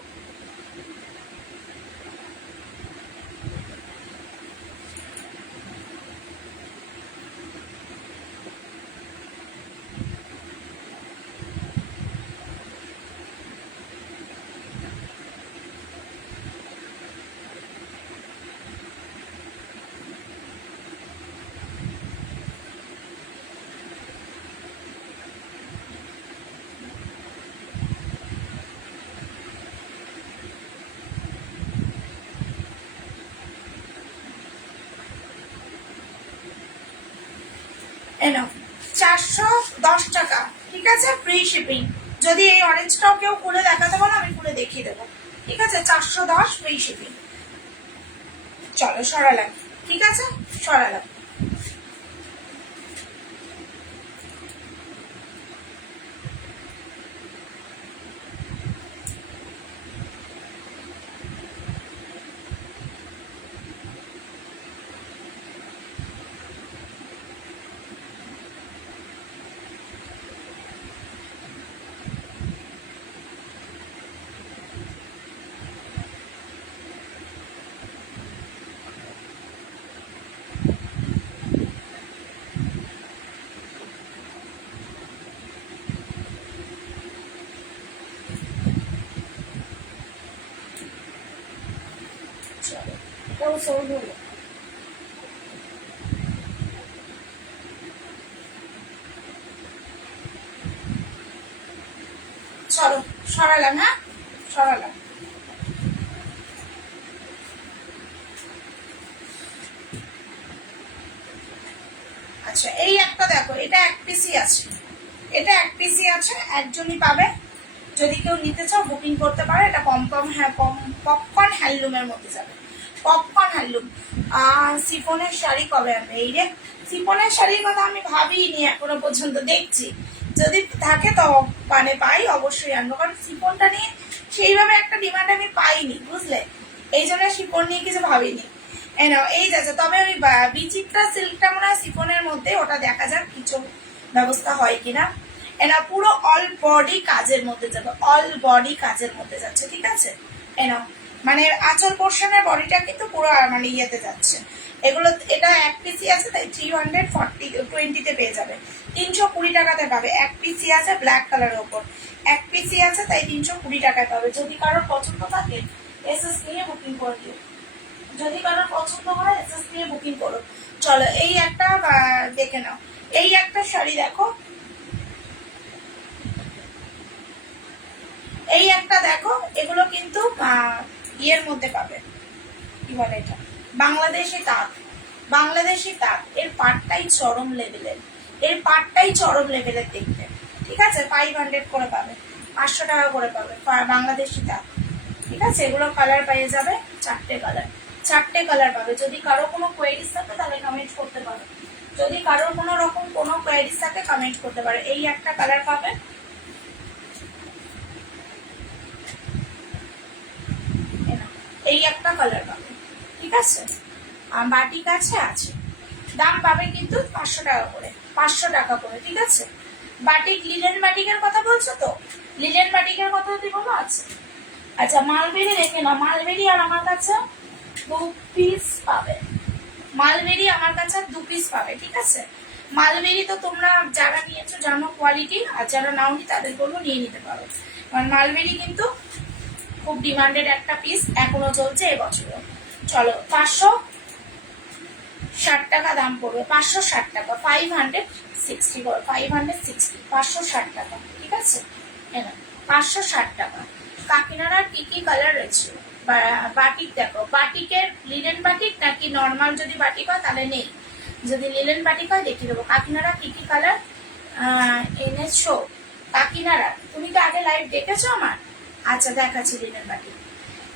এনো 410 টাকা, ঠিক আছে? ফ্রি শিপিং, যদি এই অরেঞ্জটাও কেউ খুলে দেখাতে বলো আমি খুলে দেখিয়ে দেবো, ঠিক আছে? 410 ফ্রি শিপিং, চলো সরালাম, ঠিক আছে সরালাম। চলো সরালাম, হ্যাঁ সরালাম। আচ্ছা এই একটা দেখো, এটা এক পিসি আছে, এটা এক পিসি আছে, একজনই পাবে। যদি কেউ নিতে চাও বুকিং করতে পারো। এটা পপকর্ন হ্যান্ডলুমের মধ্যে যাবে, পপকর্ন হ্যান্ডলুম। সিফনের শাড়ি কবে আনবে? এই রে, সিফনের শাড়ির কথা আমি ভাবিনি এখনো পর্যন্ত, দেখছি যদি থাকে তো মানে পাই অবশ্যই আনবো, কারণ সিফনটা নিয়ে সেইভাবে একটা ডিমান্ড আমি পাইনি, বুঝলে, এই জন্য সিফন নিয়ে কিছু ভাবিনি। এই যাচ্ছে, তবে ওই বিচিত্রা সিল্কটা মনে হয় সিফনের মধ্যে, ওটা দেখা যাক কিছু ব্যবস্থা হয় কিনা। পুরো অল বডি কাজের মধ্যে যাবে, অল বডি কাজের মধ্যে যাচ্ছে, ঠিক আছে। মানে আঁচল পোর্শনের বডিটা কিন্তু পুরো মানে ইয়েতে যাচ্ছে এগুলো। এটা এক পিসি আছে তাই 320 পেয়ে যাবে, 320 টাকাতে পাবে। এক পিসি আছে ব্ল্যাক কালারের ওপর, এক পিসি আছে তাই 320 টাকায় পাবে। যদি কারোর পছন্দ থাকে এসএস নিয়ে বুকিং করে দিও, যদি কারোর পছন্দ হয় এসএস নিয়ে বুকিং করো। চলো এই একটা দেখে নাও, এই একটা শাড়ি দেখো, এই একটা দেখো, এগুলো কিন্তু ইয়ের মধ্যে পাবে, কি বলে এটা, বাংলাদেশি তাঁত, বাংলাদেশি তাঁত। এর পাটটাই চরম লেভেলের, এর পাটটাই চরম লেভেলের দেখতে, ঠিক আছে। 500 করে পাবে, 500 টাকা করে পাবে বাংলাদেশি তাঁত, ঠিক আছে। এগুলো কালার পেয়ে যাবে, 4টে কালার, 4টে কালার পাবে। যদি কারো কোনো কোয়েরিজ থাকে তাহলে কমেন্ট করতে পারো, যদি কারোর কোনো রকম কোনো কোয়েরিজ থাকে কমেন্ট করতে পারে। এই একটা কালার পাবে, এই একটা কালার পাবে, ঠিক আছে। বাটিক আছে, আছে, দাম পাবে কিন্তু 500 টাকা করে, 500 টাকা করে, ঠিক আছে। বাটিক, লিলেন বাটিকের কথা বলছো তো, লিলেন বাটিকের কথা যদি বলো আছে। আচ্ছা মালবেরি দেখে না, মালবেরি আর আমার কাছে 2 পিস পাবে, মালবেরি আমার কাছে 2 পিস পাবে, ঠিক আছে। মালবেরি তো তোমরা যারা নিয়েছো জানো কোয়ালিটি, আর যারা নাওনি তাদের বলবো নিয়ে নিতে পারো, কারণ মালবেরি কিন্তু খুব ডিমান্ডেড একটা পিস, এখনো চলছে এবছরও। চলো 560 টাকা দাম পড়বে, 560 টাকা, 560 করে, 560, 560 টাকা, ঠিক আছে। 560 টাকা। কাকিনাড়ার কি কি কালার রয়েছে? বাটিক দেখো, বাটিকের লিনেন বাটিক নাকি নর্মাল যদি বাটিক হয় তাহলে নেই, যদি লিনেন বাটিক হয় দেখিয়ে দেবো। কাকিনাড়া কি কি কালার এনেছো? কাকিনাড়া তুমি তো আগে লাইভ দেখেছো আমার? আচ্ছা দেখাচ্ছি লিনেন বাটিক।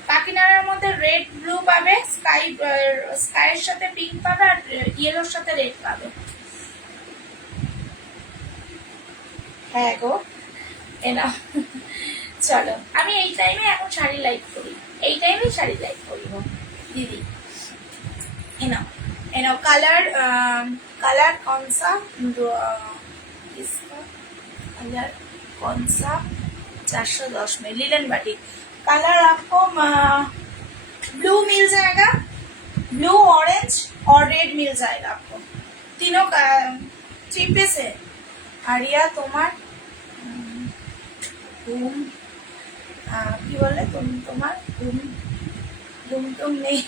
কাকিনাড়ার মধ্যে রেড ব্লু পাবে, স্কাইয়ের সাথে পিঙ্ক পাবে, আর ইয়েলোর সাথে রেড পাবে। হ্যাঁ গো এনা, চলো আমি এই টাইমে এখন শাড়ি লাইভ করি, এই টাইমে শাড়ি লাইভ করি দিদি। এনাও এনাও কালার, কালার কনসা, कलर कौन सा? 410 में लिलन बाटिक। कलर आपको ब्लू मिल जाएगा, ब्लू ऑरेंज और रेड मिल जाएगा आपको, तीनों का 3 पीस है। आरिया तुम्हार घूम কি বলে তোমার ঘুম ঘুম টুম নেই,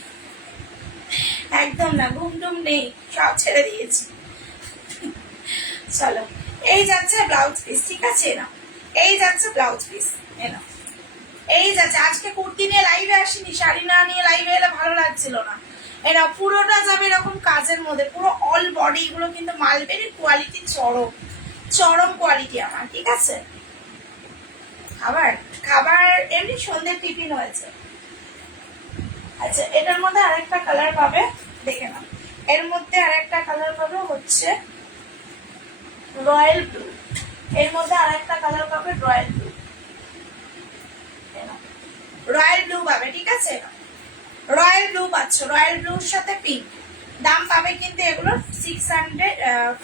একদম না ঘুম টুম নেই, সব ছেড়ে দিয়েছি। চলো এই যাচ্ছে ব্লাউজ পিস, ঠিক আছে না, এই যাচ্ছে ব্লাউজ পিস, এনো এই যাচ্ছে। আজকে কুর্তি নিয়ে লাইভে আসিনি, শাড়ি না নিয়ে লাইভে এলে ভালো লাগছিল না। এরা পুরোটা যাবে এরকম কাজের মধ্যে, পুরো অল বডি। এগুলো কিন্তু মালবেরি কোয়ালিটি চরম, চরম কোয়ালিটি আমার, ঠিক আছে। খাবার খাবার এমনি সন্ধ্যে টিফিন হয়েছে, আচ্ছা, এটার মধ্যে আরেকটা কালার পাবে, দেখে নাও। এর মধ্যে আরেকটা কালার পাবে হচ্ছে রয়্যাল ব্লু। এর মধ্যে আরেকটা কালার পাবে রয়্যাল ব্লু। রয়্যাল ব্লু পাবে, ঠিক আছে? রয়্যাল ব্লু পাচ্ছ, রয়্যাল ব্লুর সাথে পিঙ্ক। দাম পাবে কিন্তু এগুলো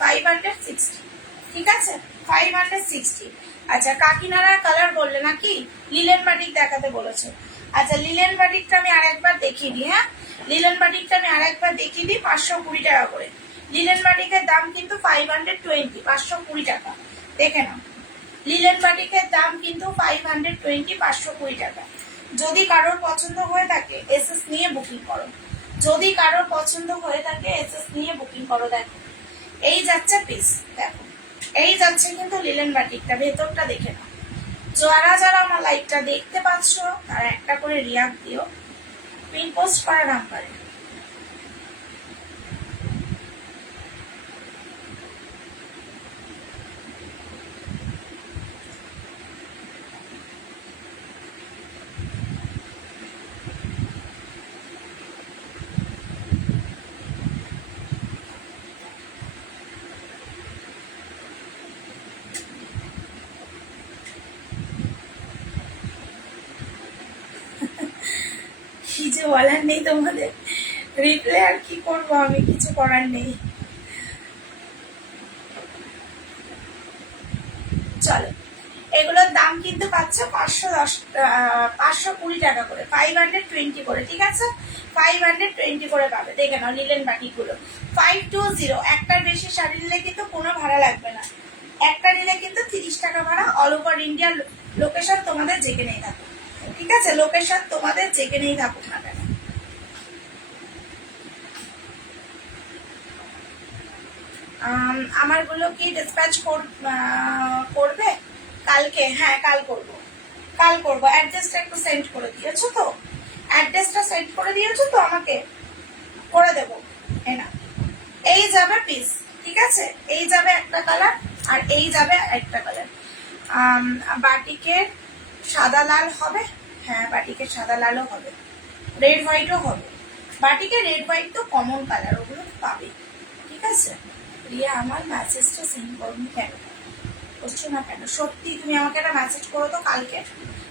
560, ঠিক আছে? 560। আচ্ছা, কাকিনাড়ার কালার বললে নাকি? লিলেন বাটিক দেখাতে বলেছে। আচ্ছা, লিলেন বাটিকটা আমি আরেকবার দেখিয়ে দিই। হ্যাঁ, লিলেন বাটিকটা আমি আরেকবার দেখিয়ে দিই। 520 টাকা করে লিলেন বাটিকের দাম, কিন্তু 520, 520 টাকা। দেখে নাও, লিলেন বাটিকের দাম কিন্তু 520, 520 টাকা। যদি কারোর পছন্দ হয়ে থাকে এসএস নিয়ে বুকিং করো। যদি কারোর পছন্দ হয়ে থাকে এসএস নিয়ে বুকিং করো। দেখো, এই যাচ্ছে পিস, দেখো এই যাচ্ছে কিন্তু লিলেন বাটিকটা। ভেতরটা দেখে নাও। যারা যারা আমার লাইভটা দেখতে পাচ্ছ তারা একটা করে রিয়াক্ট দিও পিন পোস্ট করা নাম্বারে। কিছু বলার নেই তোমাদের, রিপ্লে আর কি করবো আমি, কিছু করার নেই। চলো, এগুলোর দাম কিন্তু পাচ্ছ 520 টাকা করে, 520 করে, ঠিক আছে? 520 করে পাবে। দেখে নাও লিলেন বাটিকগুলো 520। একটার বেশি শাড়ি নিলে কিন্তু কোনো ভাড়া লাগবে না। একটা নিলে কিন্তু 30 টাকা ভাড়া। অল ওভার ইন্ডিয়ার লোকেশন তোমাদের যেখানেই থাকুক, ঠিক আছে? লোকেশন তোমাদের যেখানেই থাকুক না কেন। আমারগুলো কি ডিসপ্যাচ করবে কালকে? হ্যাঁ, কাল করবো, কাল করবো। অ্যাড্রেসটা একটু সেন্ড করে দিয়েছো তো? অ্যাড্রেসটা সেন্ড করে দিয়েছো তো আমাকে? করে দেবো। না, এই যাবে পিস, ঠিক আছে? এই যাবে একটা কালার, আর এই যাবে একটা কালার। বাটিকের সাদা লাল হবে। হ্যাঁ, বাটিকের সাদা লালও হবে, রেড হোয়াইটও হবে। বাটিকের রেড হোয়াইট তো কমন কালার, ওগুলো পাবে, ঠিক আছে? রিয়া, আমার মেসেজটা সেন্ড করুন কেন? করছো না কেন? সত্যি তুমি আমাকে একটা মেসেজ করো তো কালকে।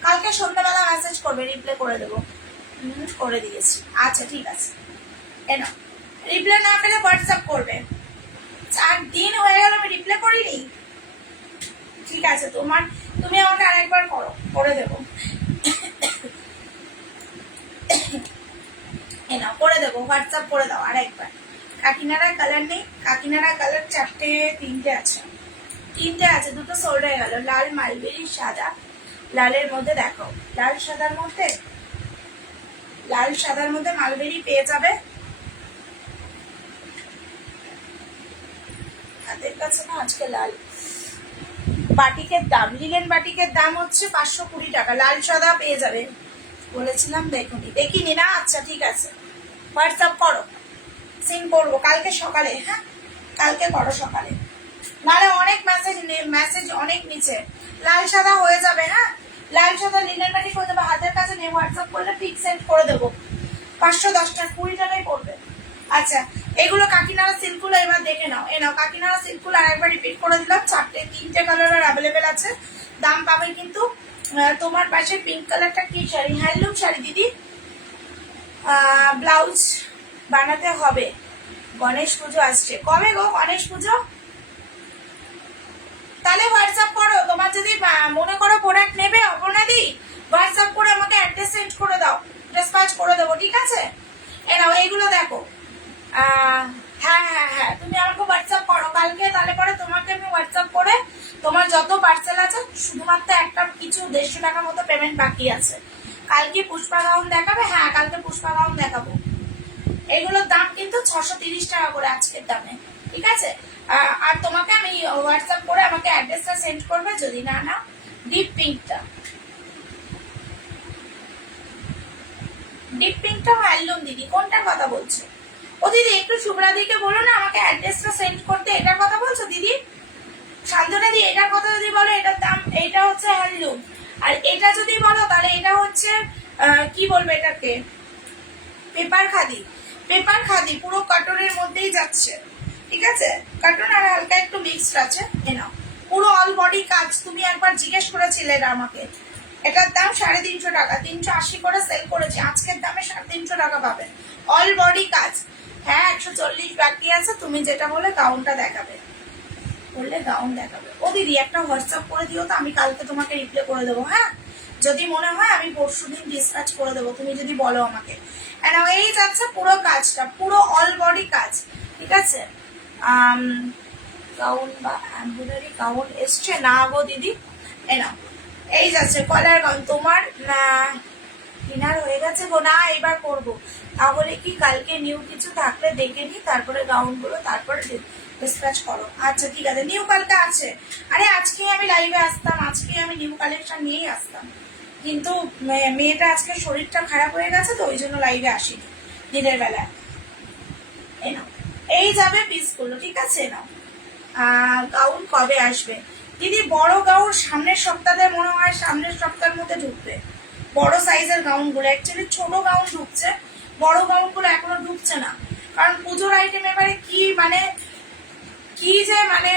কালকে সন্ধ্যাবেলা মেসেজ করবে, রিপ্লাই করে দেবো। করে দিয়েছি। আচ্ছা, ঠিক আছে। এনো, রিপ্লাই না পেলে হোয়াটসঅ্যাপ করবে। 4 দিন হয়ে গেল আমি রিপ্লাই করিনি। ঠিক আছে, তুমি আমাকে আরেকবার করো, করে দেবো। এনো, করে দেবো, হোয়াটসঅ্যাপ করে দাও আরেকবার। কাকিনাড়া কালার নেই? কাকিনাড়া কালার 3টে আছে। 3টে আছে, 2টো সোল্ড হয়ে গেল। লাল, মালবেরি, সাদা। লালের মধ্যে দেখো, লাল সাদার মধ্যে, লাল সাদার মধ্যে মালবেরি পেয়ে যাবে। হাতের কাছে না আজকে লাল। বাটিকের দাম, লিলেন বাটিকের দাম হচ্ছে 520 টাকা। লাল সাদা পেয়ে যাবে বলেছিলাম, দেখিনি না? আচ্ছা, ঠিক আছে, হোয়াটসঅ্যাপ করো, সিন করবো কালকে সকালে। হ্যাঁ, কালকে করো সকালে, নাহলে অনেক মেসেজ অনেক নিচে। লাল সাদা হয়ে যাবে। হ্যাঁ, লাল সাদা লিলেন বাটিক হয়ে যাবে। হাতের কাছে নিয়ে হোয়াটসঅ্যাপ করলে পিক সেন্ড করে দেবো। 510 টাকা, 20 টাকাই পড়বে। আচ্ছা, এগুলো কাকিনাড়া সিল্কগুলো এবার দেখে নাও। নাও কাকিনাড়া সিল্কগুলো আর একবার রিপিট করে দিলাম। 3টে কালার অ্যাভেলেবেল আছে। দাম পাবে কিন্তু তোমার পাশে পিঙ্ক কালারটা কি শাড়ি? হ্যান্ডলুম শাড়ি দিদি। ব্লাউজ বানাতে হবে। গণেশ পুজো আসছে। কবে গো গণেশ পুজো? তাহলে হোয়াটসঅ্যাপ করো। তোমার যদি মনে করো প্রোডাক্ট নেবে অপর্ণাদি, হোয়াটসঅ্যাপ করে আমাকে অ্যাড্রেস সেন্ড করে দাও, ডিসপ্যাচ করে দেবো, ঠিক আছে? নাও এইগুলো দেখো। হ্যাঁ হ্যাঁ হ্যাঁ, তুমি আমাকে হোয়াটসঅ্যাপ করো কালকে, তাহলে পরে তোমাকে আমি হোয়াটসঅ্যাপ করে তোমার যত পার্সেল আছে, শুধুমাত্র একটা কিছু 150 টাকা মতো পেমেন্ট বাকি আছে। কালকে পুষ্পা গাউন দেখাবে? হ্যাঁ, কালকে পুষ্পা গাউন দেখাবো। এগুলোর দাম কিন্তু 630 টাকা করে আজকের দামে, ঠিক আছে? আর তোমাকে আমি হোয়াটসঅ্যাপ করে আমাকে অ্যাড্রেসটা সেন্ড করবে যদি না না। ডিপ পিঙ্কটা, ডিপ পিঙ্কটা হ্যান্ডলুম দিদি। কোনটার কথা বলছো? ও দিদি, একটু শুভ্রাদিকে বলো না আমাকে অ্যাড্রেসটা সেন্ড করতে। এটার কথা বলছো দিদি? শান্তনা দি, এটার কথা যদি বলো, এটার দাম, এটা হচ্ছে হ্যান্ডলুম। আর এটা যদি বলো তাহলে এটা হচ্ছে কি বলবো এটাকে, পেপার খাদি, পেপার খাদি পুরো কটনের মধ্যেই যাচ্ছে, ঠিক আছে? কটন আর হালকা একটু মিক্সড আছে। এ নাও, পুরো অল বডি কাজ। তুমি একবার জিজ্ঞেস করেছিলে আমাকে, এটার দাম 350 টাকা, 380 করে সেল করেছি, আজকের দামে 350 টাকা পাবে। অল বডি কাজ। হ্যাঁ 140 বাকি আছে, তুমি যেটা বলে গাউনটা দেখাবে, বললে গাউন দেখাবে। ও দিদি একটা হোয়াটসঅ্যাপ করে দিও তো, আমি কালকে তোমাকে রিপ্লাই করে দেবো। হ্যাঁ যদি মনে হয় আমি পরশুদিন ডিসপ্যাচ করে দেবো, তুমি যদি বলো আমাকে। এই যাচ্ছে পুরো কাজটা, পুরো অল বডি কাজ, ঠিক আছে? গাউন বা এমব্রয়ডারি গাউন এসছে না গো দিদি? নাও, এই যাচ্ছে কলার গাউন। তোমার ডিনার হয়ে গেছে গো? না এবার করবো। তাহলে কি কালকে নিউ কিছু থাকলে দেখে নি, তারপরে গাউনগুলো তারপরে ডিসপ্যাচ করো। আচ্ছা ঠিক আছে, নিউ কালকে আছে। আরে আজকে আমি লাইভে আসতাম, আজকে আমি নিউ কালেকশন নিয়েই আসতাম, কিন্তু মেয়েটা আজকে শরীরটা খারাপ হয়ে গেছে তো ওই জন্য লাইভে আসিনি দিনের বেলা। নাও, এই যাবে পিসগুলো, ঠিক আছে? নাও, গাউন কবে আসবে দিদি? বড় গাউন সামনের সপ্তাহে, মনে হয় সামনের সপ্তাহের মধ্যে ঢুকবে বড় সাইজের গাউনগুলো। অ্যাকচুয়ালি ছোট গাউন ঢুকছে, বড় গাউনগুলো এখনো ঢুকছে না, কারণ পুজোর আইটেম এবারে কি মানে কি যে মানে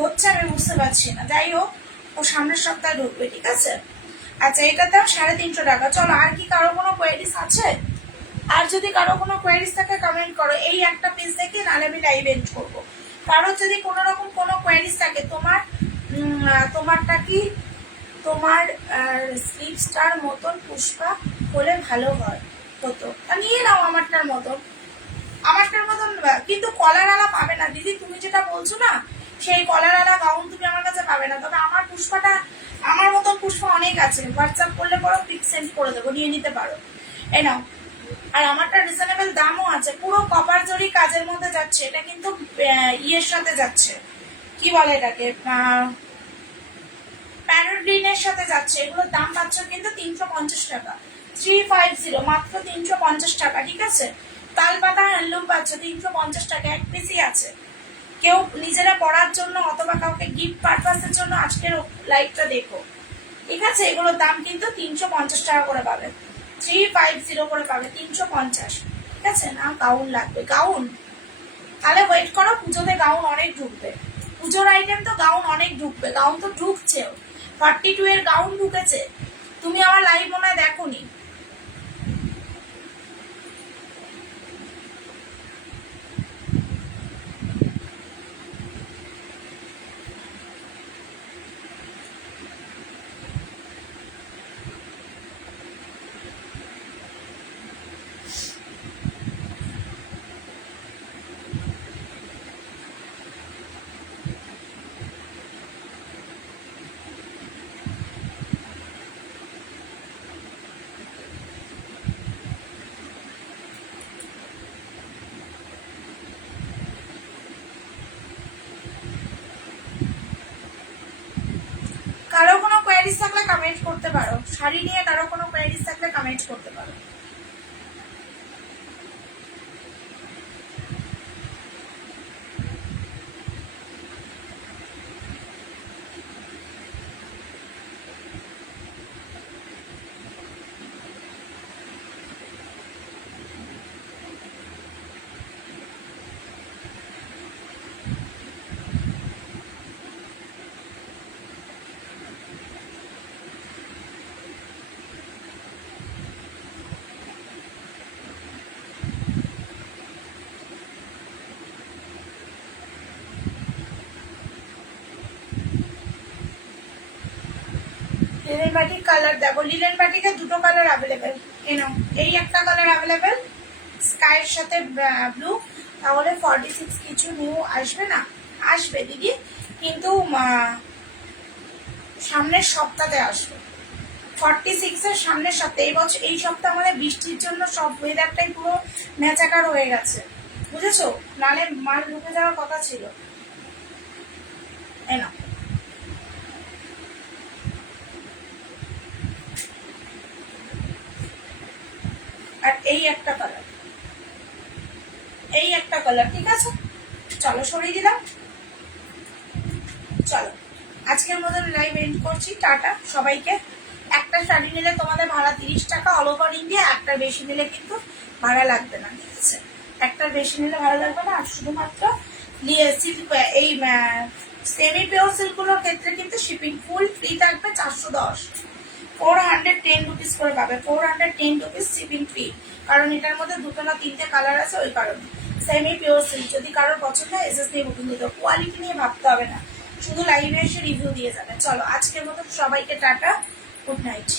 হচ্ছে আমি বুঝতে পারছি না। যাই হোক, ও সামনের সপ্তাহে ঢুকবে, ঠিক আছে? আচ্ছা এটার দাম 350 টাকা। চলো, আর কি কারো কোনো কোয়ারিজ আছে? আর যদি কারো কোনো কোয়ারিজ থাকে কমেন্ট করো, এই একটা পিস দেখে নাহলে আমি লাইভ এন্ড করবো। কারো যদি কোনো রকম কোনো কোয়ারিজ থাকে, তোমারটা কি তোমার স্লিপসটার মতন পুষ্পা হলে ভালো হয় হতো, নিয়ে নাও আমারটার মতন, আমারটার মতন। কিন্তু কলারওয়ালা পাবে না দিদি, তুমি যেটা বলছো না সেই কলারওয়ালা গাউন তুমি আমার কাছে পাবে না। তবে আমার পুষ্পাটা, আমার মতন পুষ্পা অনেক আছে, হোয়াটসঅ্যাপ করলে পরও পিক সেন্ড করে দেবো, নিয়ে নিতে পারো। এই নাও, আর আমারটা রিজনেবল দামও আছে, পুরো কপার জরি কাজের মধ্যে যাচ্ছে। এটা কিন্তু ইয়ের সাথে যাচ্ছে, কি বলে এটাকে, প্যারাগ্রিনের সাথে যাচ্ছে। এগুলোর দাম পাচ্ছ কিন্তু 350 টাকা, 350, মাত্র 350 টাকা, ঠিক আছে? তালপাতা হ্যান্ডলুম পাচ্ছ 350 টাকা, এক পিসই আছে। কেউ নিজেরা পড়ার জন্য অথবা কাউকে গিফট পারপাসের জন্য আজকের লাইভটা দেখো, ঠিক আছে? এগুলোর দাম কিন্তু 350 টাকা করে পাবে, 350 করে পাবে, 350, ঠিক আছে? না গাউন লাগবে, গাউন তাহলে ওয়েট করো, পুজোতে গাউন অনেক ঢুকবে, পুজোর আইটেম তো গাউন অনেক ঢুকবে, গাউন তো ঢুকছেও, 42 এর গাউন ঢুকেছে, তুমি আমার লাইভ মনে হয় দেখোনি। কারো কোনো কোয়ারিজ থাকলে কমেন্ট করতে পারো, শাড়ি নিয়ে কারো কোনো কোয়ারিজ থাকলে কমেন্ট করতে পারো। লিলেন বাটিক কালার দেখো, লিলেন বাটিকে দুটো কালার অ্যাভেলেবেল। এই একটা কালার অ্যাভেলেবেল স্কাইয়ের সাথে ব্লু। তাহলে 46 কিছু নিউ আসবে না? আসবে দিদি, কিন্তু সামনের সপ্তাহে আসবে, 46 এর সামনের সপ্তাহে। এই বছর এই সপ্তাহ আমাদের বৃষ্টির জন্য সব ওয়েদারটাই পুরো ম্যাচাকার হয়ে গেছে, বুঝেছো? নালে মাল ঢুকে যাওয়ার কথা ছিল। না আর এই একটা কালার, এই একটা কালার, ঠিক আছে? চলো সরিয়ে দিলাম, চলো আজকের মতন লাইভ এন্ড করছি, টাটা সবাইকে। একটা শাড়ি নিলে তোমাদের ভাড়া 30 টাকা অল ওভার ইন্ডিয়া, একটা বেশি নিলে কিন্তু ভাড়া লাগবে না, ঠিক আছে? একটার বেশি নিলে ভাড়া লাগবে না। আর শুধুমাত্র এই সেমি পিওর সিল্কগুলোর ক্ষেত্রে কিন্তু শিপিং ফুল ফ্রি থাকবে 410, 410 রুপিস করে পাবে, 410 রুপিস শিপিং ফ্রি। কারণ এটার মধ্যে দুটো না তিনটে কালার আছে, ওই কারণে। সেমি পিওর সিল্ক যদি কারোর পছন্দ হয় এসএস নিয়ে বুকিং দিতে, কোয়ালিটি নিয়ে ভাবতে হবে না, শুধু লাইভে এসে রিভিউ দিয়ে যাবে। চলো আজকের মতো সবাইকে টাটা, গুড নাইট।